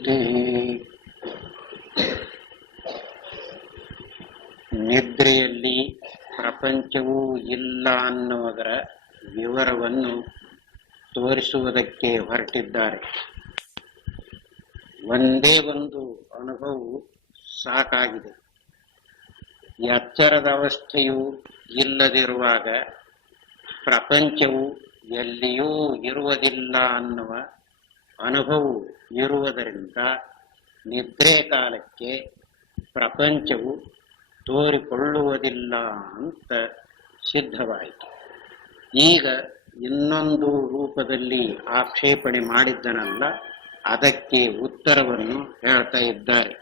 ಮುಕ್ತಿ. ನಿದ್ರೆಯಲ್ಲಿ ಪ್ರಪಂಚವೂ ಇಲ್ಲ ಅನ್ನುವುದರ ವಿವರವನ್ನು ತೋರಿಸುವುದಕ್ಕೆ ಹೊರಟಿದ್ದಾರೆ. ಒಂದೇ ಒಂದು ಅನುಭವವು ಸಾಕಾಗಿದೆ. ಎಚ್ಚರದ ಅವಸ್ಥೆಯು ಇಲ್ಲದಿರುವಾಗ ಪ್ರಪಂಚವು ಎಲ್ಲಿಯೂ ಇರುವುದಿಲ್ಲ ಅನ್ನುವ ಅನುಭವವು ಇರುವುದರಿಂದ ನಿದ್ರೆ ಕಾಲಕ್ಕೆ ಪ್ರಪಂಚವು ತೋರಿಕೊಳ್ಳುವುದಿಲ್ಲ ಅಂತ ಸಿದ್ಧವಾಯಿತು. ಈಗ ಇನ್ನೊಂದು ರೂಪದಲ್ಲಿ ಆಕ್ಷೇಪಣೆ ಮಾಡಿದ್ದನಲ್ಲ, ಅದಕ್ಕೆ ಉತ್ತರವನ್ನು ಹೇಳ್ತಾ ಇದ್ದಾರೆ.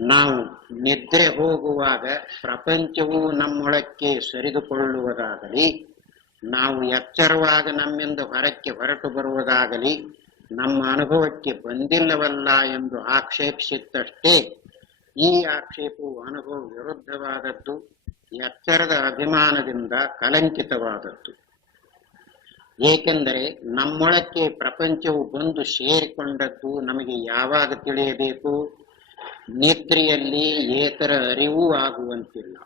ನಾವು ನಿದ್ರೆ ಹೋಗುವಾಗ ಪ್ರಪಂಚವು ನಮ್ಮೊಳಕ್ಕೆ ಸರಿದುಕೊಳ್ಳುವುದಾಗಲಿ, ನಾವು ಎಚ್ಚರವಾಗ ನಮ್ಮಿಂದ ಹೊರಟು ಬರುವುದಾಗಲಿ ನಮ್ಮ ಅನುಭವಕ್ಕೆ ಬಂದಿಲ್ಲವಲ್ಲ ಎಂದು ಆಕ್ಷೇಪಿಸಿದ್ದಷ್ಟೇ ಈ ಆಕ್ಷೇಪವು ಅನುಭವ ವಿರುದ್ಧವಾದದ್ದು, ಎಚ್ಚರದ ಅಭಿಮಾನದಿಂದ ಕಲಂಕಿತವಾದದ್ದು. ಏಕೆಂದರೆ ನಮ್ಮೊಳಕ್ಕೆ ಪ್ರಪಂಚವು ಬಂದು ಸೇರಿಕೊಂಡದ್ದು ನಮಗೆ ಯಾವಾಗ ತಿಳಿಯಬೇಕು? ನಿದ್ರೆಯಲ್ಲಿ ಏತರ ಅರಿವು ಆಗುವಂತಿಲ್ಲ.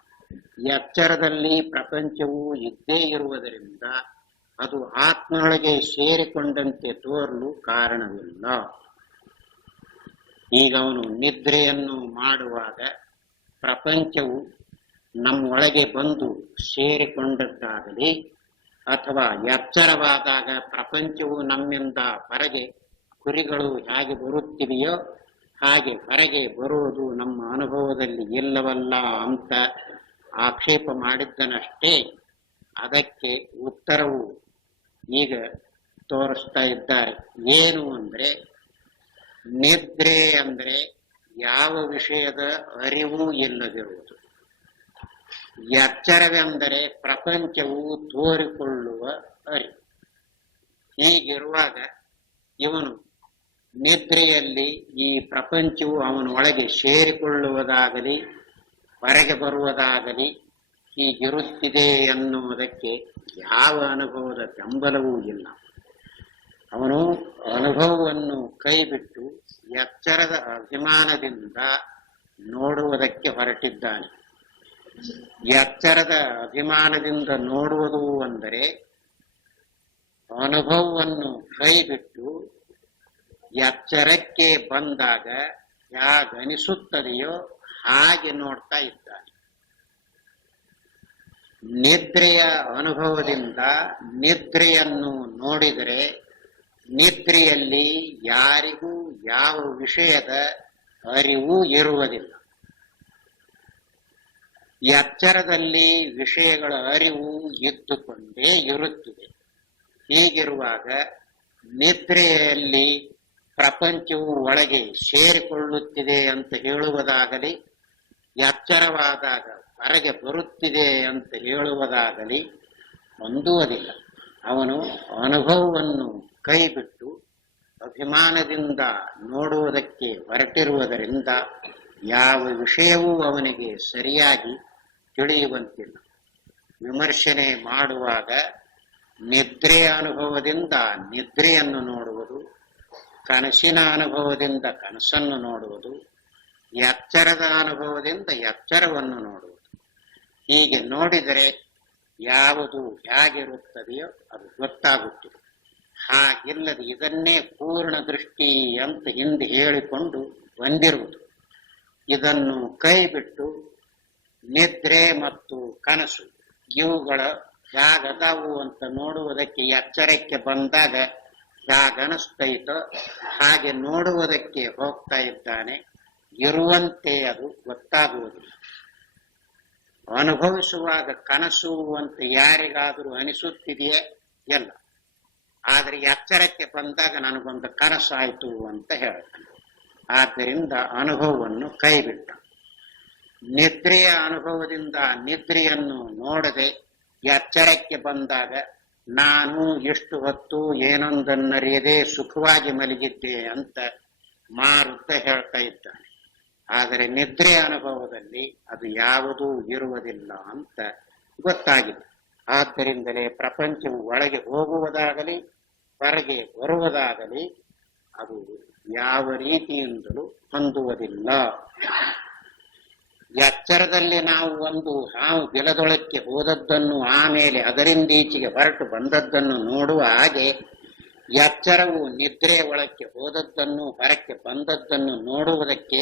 ಎಚ್ಚರದಲ್ಲಿ ಪ್ರಪಂಚವು ಇದ್ದೇ ಇರುವುದರಿಂದ ಅದು ಆತ್ಮನೊಳಗೆ ಸೇರಿಕೊಂಡಂತೆ ತೋರಲು ಕಾರಣವಿಲ್ಲ. ಈಗ ಅವನು ನಿದ್ರೆಯನ್ನು ಮಾಡುವಾಗ ಪ್ರಪಂಚವು ನಮ್ಮೊಳಗೆ ಬಂದು ಸೇರಿಕೊಂಡದ್ದಾಗಲಿ ಅಥವಾ ಎಚ್ಚರವಾದಾಗ ಪ್ರಪಂಚವು ನಮ್ಮಿಂದ ಹೊರಗೆ ಕುರಿಗಳು ಹೇಗೆ ಬರುತ್ತಿವೆಯೋ ಹಾಗೆ ಹೊರಗೆ ಬರುವುದು ನಮ್ಮ ಅನುಭವದಲ್ಲಿ ಇಲ್ಲವಲ್ಲ ಅಂತ ಆಕ್ಷೇಪ ಮಾಡಿದ್ದನಷ್ಟೇ. ಅದಕ್ಕೆ ಉತ್ತರವು ಈಗ ತೋರಿಸ್ತಾ ಇದ್ದಾರೆ. ಏನು ಅಂದ್ರೆ, ನಿದ್ರೆ ಅಂದ್ರೆ ಯಾವ ವಿಷಯದ ಅರಿವು ಇಲ್ಲದಿರುವುದು. ಎಚ್ಚರವೆಂದರೆ ಪ್ರಪಂಚವು ತೋರಿಕೊಳ್ಳುವ ಅರಿವು. ಹೀಗಿರುವಾಗ ಇವನು ನಿದ್ರೆಯಲ್ಲಿ ಈ ಪ್ರಪಂಚವು ಅವನ ಒಳಗೆ ಸೇರಿಕೊಳ್ಳುವುದಾಗಲಿ ಹೊರಗೆ ಬರುವುದಾಗಲಿ ಹೀಗಿರುತ್ತಿದೆ ಅನ್ನುವುದಕ್ಕೆ ಯಾವ ಅನುಭವದ ಬೆಂಬಲವೂ ಇಲ್ಲ. ಅವನು ಅನುಭವವನ್ನು ಕೈಬಿಟ್ಟು ಎಚ್ಚರದ ಅಭಿಮಾನದಿಂದ ನೋಡುವುದಕ್ಕೆ ಹೊರಟಿದ್ದಾನೆ. ಎಚ್ಚರದ ಅಭಿಮಾನದಿಂದ ನೋಡುವುದು ಅಂದರೆ ಅನುಭವವನ್ನು ಕೈಬಿಟ್ಟು ಎಚ್ಚರಕ್ಕೆ ಬಂದಾಗ ಹೇಗನಿಸುತ್ತದೆಯೋ ಹಾಗೆ ನೋಡ್ತಾ ಇದ್ದಾನೆ. ನಿದ್ರೆಯ ಅನುಭವದಿಂದ ನಿದ್ರೆಯನ್ನು ನೋಡಿದರೆ ನಿದ್ರೆಯಲ್ಲಿ ಯಾರಿಗೂ ಯಾವ ವಿಷಯದ ಅರಿವು ಇರುವುದಿಲ್ಲ. ಎಚ್ಚರದಲ್ಲಿ ವಿಷಯಗಳ ಅರಿವು ಇದ್ದುಕೊಂಡೇ ಇರುತ್ತಿದೆ. ಹೀಗಿರುವಾಗ ನಿದ್ರೆಯಲ್ಲಿ ಪ್ರಪಂಚವು ಒಳಗೆ ಸೇರಿಕೊಳ್ಳುತ್ತಿದೆ ಅಂತ ಹೇಳುವುದಾಗಲಿ, ಎಚ್ಚರವಾದಾಗ ಹೊರಗೆ ಬರುತ್ತಿದೆ ಅಂತ ಹೇಳುವುದಾಗಲಿ ಹೊಂದುವುದಿಲ್ಲ. ಅವನು ಅನುಭವವನ್ನು ಕೈಬಿಟ್ಟು ಅಭಿಮಾನದಿಂದ ನೋಡುವುದಕ್ಕೆ ಹೊರಟಿರುವುದರಿಂದ ಯಾವ ವಿಷಯವೂ ಅವನಿಗೆ ಸರಿಯಾಗಿ ತಿಳಿಯುವಂತಿಲ್ಲ. ವಿಮರ್ಶನೆ ಮಾಡುವಾಗ ನಿದ್ರೆಯ ಅನುಭವದಿಂದ ನಿದ್ರೆಯನ್ನು ನೋಡುವುದು, ಕನಸಿನ ಅನುಭವದಿಂದ ಕನಸನ್ನು ನೋಡುವುದು, ಎಚ್ಚರದ ಅನುಭವದಿಂದ ಎಚ್ಚರವನ್ನು ನೋಡುವುದು. ಹೀಗೆ ನೋಡಿದರೆ ಯಾವುದು ಹೇಗಿರುತ್ತದೆಯೋ ಅದು ಗೊತ್ತಾಗುತ್ತದೆ. ಹಾಗಿಲ್ಲದೆ ಇದನ್ನೇ ಪೂರ್ಣ ದೃಷ್ಟಿ ಅಂತ ಹಿಂದೆ ಹೇಳಿಕೊಂಡು ಬಂದಿರುವುದು. ಇದನ್ನು ಕೈಬಿಟ್ಟು ನಿದ್ರೆ ಮತ್ತು ಕನಸು ಇವುಗಳ ಹೇಗದಾವು ಅಂತ ನೋಡುವುದಕ್ಕೆ ಎಚ್ಚರಕ್ಕೆ ಬಂದಾಗ ಹೇಗನಿಸ್ತೈತೋ ಹಾಗೆ ನೋಡುವುದಕ್ಕೆ ಹೋಗ್ತಾ ಇದ್ದಾನೆ. ಇರುವಂತೆ ಅದು ಗೊತ್ತಾಗುವುದಿಲ್ಲ. ಅನುಭವಿಸುವಾಗ ಕನಸು ಅಂತ ಯಾರಿಗಾದರೂ ಅನಿಸುತ್ತಿದೆಯೇ? ಇಲ್ಲ. ಆದರೆ ಎಚ್ಚರಕ್ಕೆ ಬಂದಾಗ ನನಗೊಂದು ಕನಸಾಯಿತು ಅಂತ ಹೇಳ್ತಾನೆ. ಆದ್ದರಿಂದ ಅನುಭವವನ್ನು ಕೈಬಿಟ್ಟ. ನಿದ್ರೆಯ ಅನುಭವದಿಂದ ನಿದ್ರೆಯನ್ನು ನೋಡದೆ ಎಚ್ಚರಕ್ಕೆ ಬಂದಾಗ ನಾನು ಎಷ್ಟು ಹೊತ್ತು ಏನೊಂದನ್ನರಿಯದೆ ಸುಖವಾಗಿ ಮಲಗಿದ್ದೆ ಅಂತ ಮಾರುತ್ತ ಹೇಳ್ತಾ ಇದ್ದಾನೆ. ಆದರೆ ನಿದ್ರೆಯ ಅನುಭವದಲ್ಲಿ ಅದು ಯಾವುದೂ ಇರುವುದಿಲ್ಲ ಅಂತ ಗೊತ್ತಾಗಿದೆ. ಆದ್ದರಿಂದಲೇ ಪ್ರಪಂಚವು ಒಳಗೆ ಹೋಗುವುದಾಗಲಿ ಹೊರಗೆ ಬರುವುದಾಗಲಿ ಅದು ಯಾವ ರೀತಿಯಿಂದಲೂ ಹೊಂದುವುದಿಲ್ಲ. ಎಚ್ಚರದಲ್ಲಿ ನಾವು ಒಂದು ಹಾವು ಬಿಲದೊಳಕ್ಕೆ ಹೋದದ್ದನ್ನು ಆಮೇಲೆ ಅದರಿಂದ ಈಚೆಗೆ ಹೊರಟು ಬಂದದ್ದನ್ನು ನೋಡುವ ಹಾಗೆ ಎಚ್ಚರವು ನಿದ್ರೆಯ ಒಳಕ್ಕೆ ಹೋದದ್ದನ್ನು ಹೊರಕ್ಕೆ ಬಂದದ್ದನ್ನು ನೋಡುವುದಕ್ಕೆ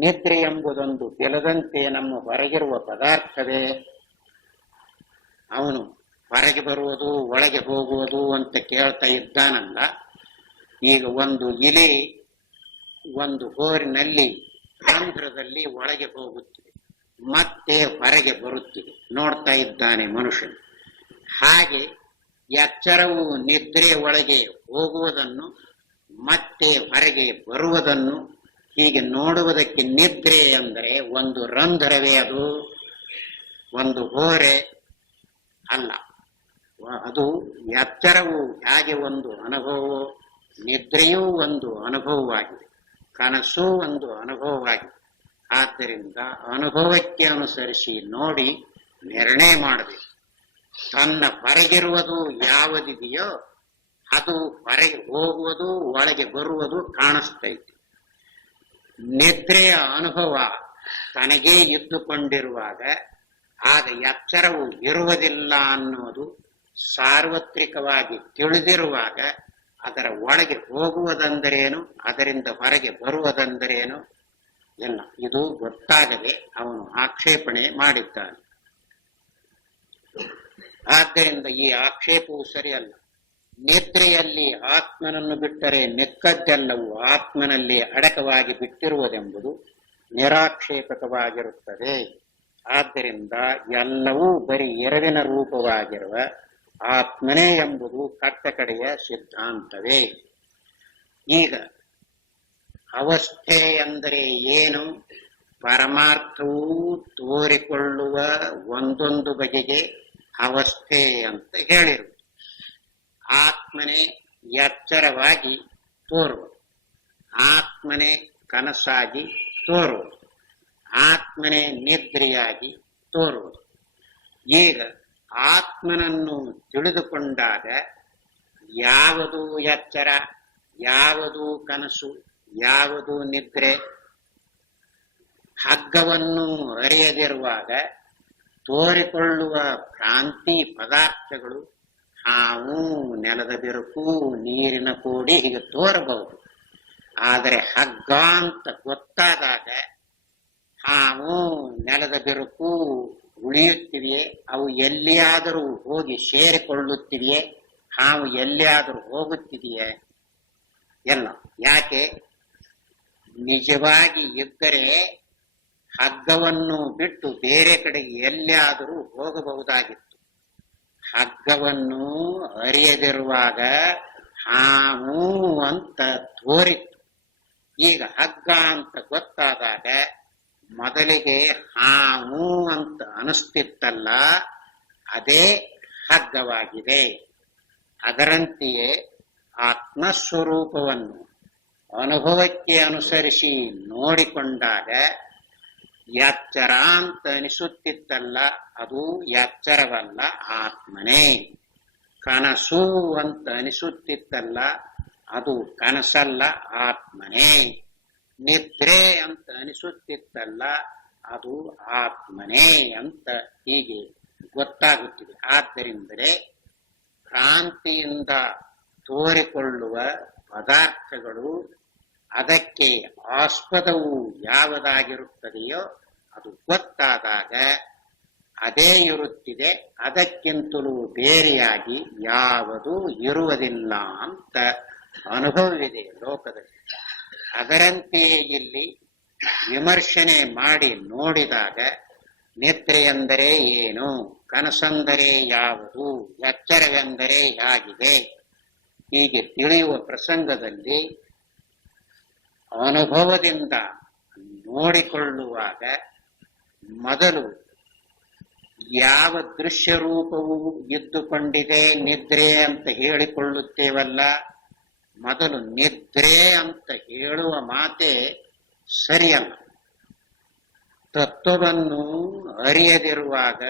ನಿದ್ರೆ ಎಂಬುದೊಂದು ಬಿಲದಂತೆ ನಮ್ಮ ಹೊರಗಿರುವ ಪದಾರ್ಥವೇ. ಅವನು ಹೊರಗೆ ಬರುವುದು ಒಳಗೆ ಹೋಗುವುದು ಅಂತ ಕೇಳ್ತಾ ಇದ್ದಾನಲ್ಲ. ಈಗ ಒಂದು ಇಲಿ ಒಂದು ಹೋರಿನಲ್ಲಿ ರಂಧ್ರದಲ್ಲಿ ಒಳಗೆ ಹೋಗುತ್ತಿದೆ, ಮತ್ತೆ ಹೊರಗೆ ಬರುತ್ತಿದೆ, ನೋಡ್ತಾ ಇದ್ದಾನೆ ಮನುಷ್ಯನು. ಹಾಗೆ ಎಚ್ಚರವು ನಿದ್ರೆ ಒಳಗೆ ಹೋಗುವುದನ್ನು ಮತ್ತೆ ಹೊರಗೆ ಬರುವುದನ್ನು ಹೀಗೆ ನೋಡುವುದಕ್ಕೆ ನಿದ್ರೆ ಅಂದರೆ ಒಂದು ರಂಧ್ರವೇ, ಅದು ಒಂದು ಹೋರೆ ಅಲ್ಲ. ಅದು ಎಚ್ಚರವು ಹೇಗೆ ಒಂದು ಅನುಭವ, ನಿದ್ರೆಯೂ ಒಂದು ಅನುಭವವಾಗಿದೆ, ಕನಸು ಒಂದು ಅನುಭವವಾಗಿದೆ. ಆದ್ದರಿಂದ ಅನುಭವಕ್ಕೆ ಅನುಸರಿಸಿ ನೋಡಿ ನಿರ್ಣಯ ಮಾಡಬೇಕು. ತನ್ನ ಹೊರಗಿರುವುದು ಯಾವುದಿದೆಯೋ ಅದು ಹೊರಗೆ ಹೋಗುವುದು ಒಳಗೆ ಬರುವುದು ಕಾಣಿಸ್ತೈತಿ. ನಿದ್ರೆಯ ಅನುಭವ ತನಗೇ ಇದ್ದುಕೊಂಡಿರುವಾಗ ಆಗ ಎಚ್ಚರವು ಇರುವುದಿಲ್ಲ ಅನ್ನೋದು ಸಾರ್ವತ್ರಿಕವಾಗಿ ತಿಳಿದಿರುವಾಗ ಅದರ ಒಳಗೆ ಹೋಗುವುದಂದರೇನು, ಅದರಿಂದ ಹೊರಗೆ ಬರುವುದಂದರೇನು ಎಲ್ಲ ಇದು ಗೊತ್ತಾಗದೆ ಅವನು ಆಕ್ಷೇಪಣೆ ಮಾಡಿದ್ದಾನೆ. ಆದ್ದರಿಂದ ಈ ಆಕ್ಷೇಪವು ಸರಿಯಲ್ಲ. ನಿದ್ರೆಯಲ್ಲಿ ಆತ್ಮನನ್ನು ಬಿಟ್ಟರೆ ಮಿಕ್ಕದ್ದೆಲ್ಲವೂ ಆತ್ಮನಲ್ಲಿ ಅಡಕವಾಗಿ ಬಿಟ್ಟಿರುವುದೆಂಬುದು ನಿರಾಕ್ಷೇಪಕವಾಗಿರುತ್ತದೆ. ಆದ್ದರಿಂದ ಎಲ್ಲವೂ ಬರೀ ಎರವಿನ ರೂಪವಾಗಿರುವ ಆತ್ಮನೇ ಎಂಬುದು ಕಟ್ಟಕಡೆಯ ಸಿದ್ಧಾಂತವೇ. ಈಗ ಅವಸ್ಥೆ ಎಂದರೆ ಏನು? ಪರಮಾರ್ಥವೂ ತೋರಿಕೊಳ್ಳುವ ಒಂದೊಂದು ಬಗೆಗೆ ಅವಸ್ಥೆ ಅಂತ ಹೇಳಿರುವುದು. ಆತ್ಮನೇ ಎಚ್ಚರವಾಗಿ ತೋರುವುದು, ಆತ್ಮನೇ ಕನಸಾಗಿ ತೋರುವುದು, ಆತ್ಮನೇ ನಿದ್ರೆಯಾಗಿ ತೋರುವುದು. ಈಗ ಆತ್ಮನನ್ನು ತಿಳಿದುಕೊಂಡಾಗ ಯಾವುದು ಎಚ್ಚರ, ಯಾವುದು ಕನಸು, ಯಾವುದು ನಿದ್ರೆ, ಹಗ್ಗವನ್ನು ಅರಿಯದಿರುವಾಗ ತೋರಿಕೊಳ್ಳುವ ಭ್ರಾಂತಿ ಪದಾರ್ಥಗಳು ಹಾವು, ನೆಲದ ಬಿರುಕು, ನೀರಿನ ಕೋಡಿ ಹೀಗೆ ತೋರಬಹುದು. ಆದರೆ ಹಗ್ಗ ಅಂತ ಗೊತ್ತಾದಾಗ ಹಾವು, ನೆಲದ ಬಿರುಕು ಉಳಿಯುತ್ತಿವೆಯೇ? ಅವು ಎಲ್ಲಿಯಾದರೂ ಹೋಗಿ ಸೇರಿಕೊಳ್ಳುತ್ತಿವೆಯೇ? ಹಾವು ಎಲ್ಲಿಯಾದರೂ ಹೋಗುತ್ತಿದೆಯೇ? ಎಲ್ಲ ಯಾಕೆ? ನಿಜವಾಗಿ ಇದ್ದರೆ ಹಗ್ಗವನ್ನು ಬಿಟ್ಟು ಬೇರೆ ಕಡೆಗೆ ಎಲ್ಲಿಯಾದರೂ ಹೋಗಬಹುದಾಗಿತ್ತು. ಹಗ್ಗವನ್ನು ಅರಿಯದಿರುವಾಗ ಹಾವು ಅಂತ ತೋರಿತ್ತು. ಈಗ ಹಗ್ಗ ಅಂತ ಗೊತ್ತಾದಾಗ ಮೊದಲಿಗೆ ಹಾವು ಅಂತ ಅನಿಸ್ತಿತ್ತಲ್ಲ, ಅದೇ ಹಗ್ಗವಾಗಿದೆ. ಅದರಂತೆಯೇ ಆತ್ಮಸ್ವರೂಪವನ್ನು ಅನುಭವಕ್ಕೆ ಅನುಸರಿಸಿ ನೋಡಿಕೊಂಡಾಗ ಎಚ್ಚರ ಅಂತ ಅನಿಸುತ್ತಿತ್ತಲ್ಲ, ಅದು ಎಚ್ಚರವಲ್ಲ, ಆತ್ಮನೇ. ಕನಸು ಅಂತ ಅನಿಸುತ್ತಿತ್ತಲ್ಲ, ಅದು ಕನಸಲ್ಲ, ಆತ್ಮನೇ. ನಿದ್ರೆ ಅಂತ ಅನಿಸುತ್ತಿತ್ತಲ್ಲ, ಅದು ಆತ್ಮನೇ ಅಂತ ಹೀಗೆ ಗೊತ್ತಾಗುತ್ತಿದೆ. ಆದ್ದರಿಂದಲೇ ಭ್ರಾಂತಿಯಿಂದ ತೋರಿಕೊಳ್ಳುವ ಪದಾರ್ಥಗಳು ಅದಕ್ಕೆ ಆಸ್ಪದವು ಯಾವುದಾಗಿರುತ್ತದೆಯೋ ಅದು ಗೊತ್ತಾದಾಗ ಅದೇ ಇರುತ್ತಿದೆ, ಅದಕ್ಕಿಂತಲೂ ಬೇರೆಯಾಗಿ ಯಾವುದೂ ಇರುವುದಿಲ್ಲ ಅಂತ ಅನುಭವವಿದೆ ಲೋಕದಲ್ಲಿ. ಅದರಂತೆಯೇ ಇಲ್ಲಿ ವಿಮರ್ಶನೆ ಮಾಡಿ ನೋಡಿದಾಗ ನಿದ್ರೆ ಎಂದರೆ ಏನು, ಕನಸೆಂದರೆ ಯಾವುದು, ಎಚ್ಚರವೆಂದರೆ ಹೇಗಿದೆ ಹೀಗೆ ತಿಳಿಯುವ ಪ್ರಸಂಗದಲ್ಲಿ ಅನುಭವದಿಂದ ನೋಡಿಕೊಳ್ಳುವಾಗ ಮೊದಲು ಯಾವ ದೃಶ್ಯ ರೂಪವು ಇದ್ದುಕೊಂಡಿದೆ ನಿದ್ರೆ ಅಂತ ಹೇಳಿಕೊಳ್ಳುತ್ತೇವಲ್ಲ, ಮೊದಲು ನಿದ್ರೆ ಅಂತ ಹೇಳುವ ಮಾತೇ ಸರಿಯಲ್ಲ. ತತ್ವವನ್ನು ಅರಿಯದಿರುವಾಗ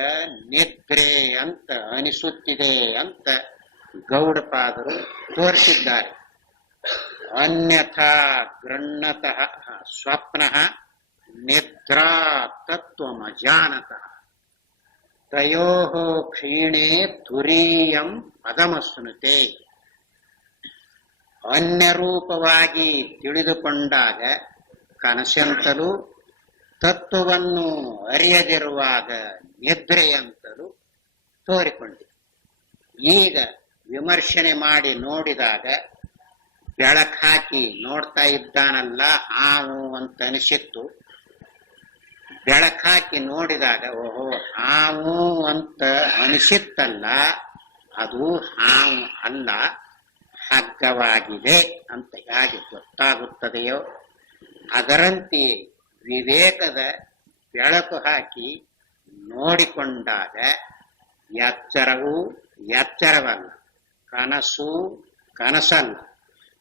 ನಿದ್ರೆ ಅಂತ ಅನಿಸುತ್ತಿದೆ ಅಂತ ಗೌಡಪಾದರು ತೋರಿಸಿದ್ದಾರೆ. ಅನ್ಯಥಾ ಗೃಹ್ಣತಃ ಸ್ವಪ್ನಃ ನಿದ್ರಾ ತತ್ವಮಜಾನತಃ ತಯೋಃ ಕ್ಷೀಣೆ ತುರೀಯಂ ಪದಮಸ್ನುತೆ. ಅನ್ಯರೂಪವಾಗಿ ತಿಳಿದುಕೊಂಡಾಗ ಕನಸಂತಲೂ, ತತ್ವವನ್ನು ಅರಿಯದಿರುವಾಗ ನಿದ್ರೆಯಂತಲೂ ತೋರಿಕೊಂಡಿದೆ. ಈಗ ವಿಮರ್ಶನೆ ಮಾಡಿ ನೋಡಿದಾಗ ಬೆಳಕಾಕಿ ನೋಡ್ತಾ ಇದ್ದಾನಲ್ಲ ಹಾವು ಅಂತ ಅನಿಸಿತ್ತು. ಬೆಳಕಾಕಿ ನೋಡಿದಾಗ ಓಹೋ ಹಾವು ಅಂತ ಅನಿಸಿತ್ತಲ್ಲ, ಅದು ಹಾವು ಅಲ್ಲ, ಹಗ್ಗವಾಗಿದೆ ಅಂತ ಹೇಗೆ ಗೊತ್ತಾಗುತ್ತದೆಯೋ ಅದರಂತೆಯೇ ವಿವೇಕದ ಬೆಳಕು ಹಾಕಿ ನೋಡಿಕೊಂಡಾಗ ಎಚ್ಚರವೂ ಎಚ್ಚರವಲ್ಲ, ಕನಸು ಕನಸಲ್ಲ,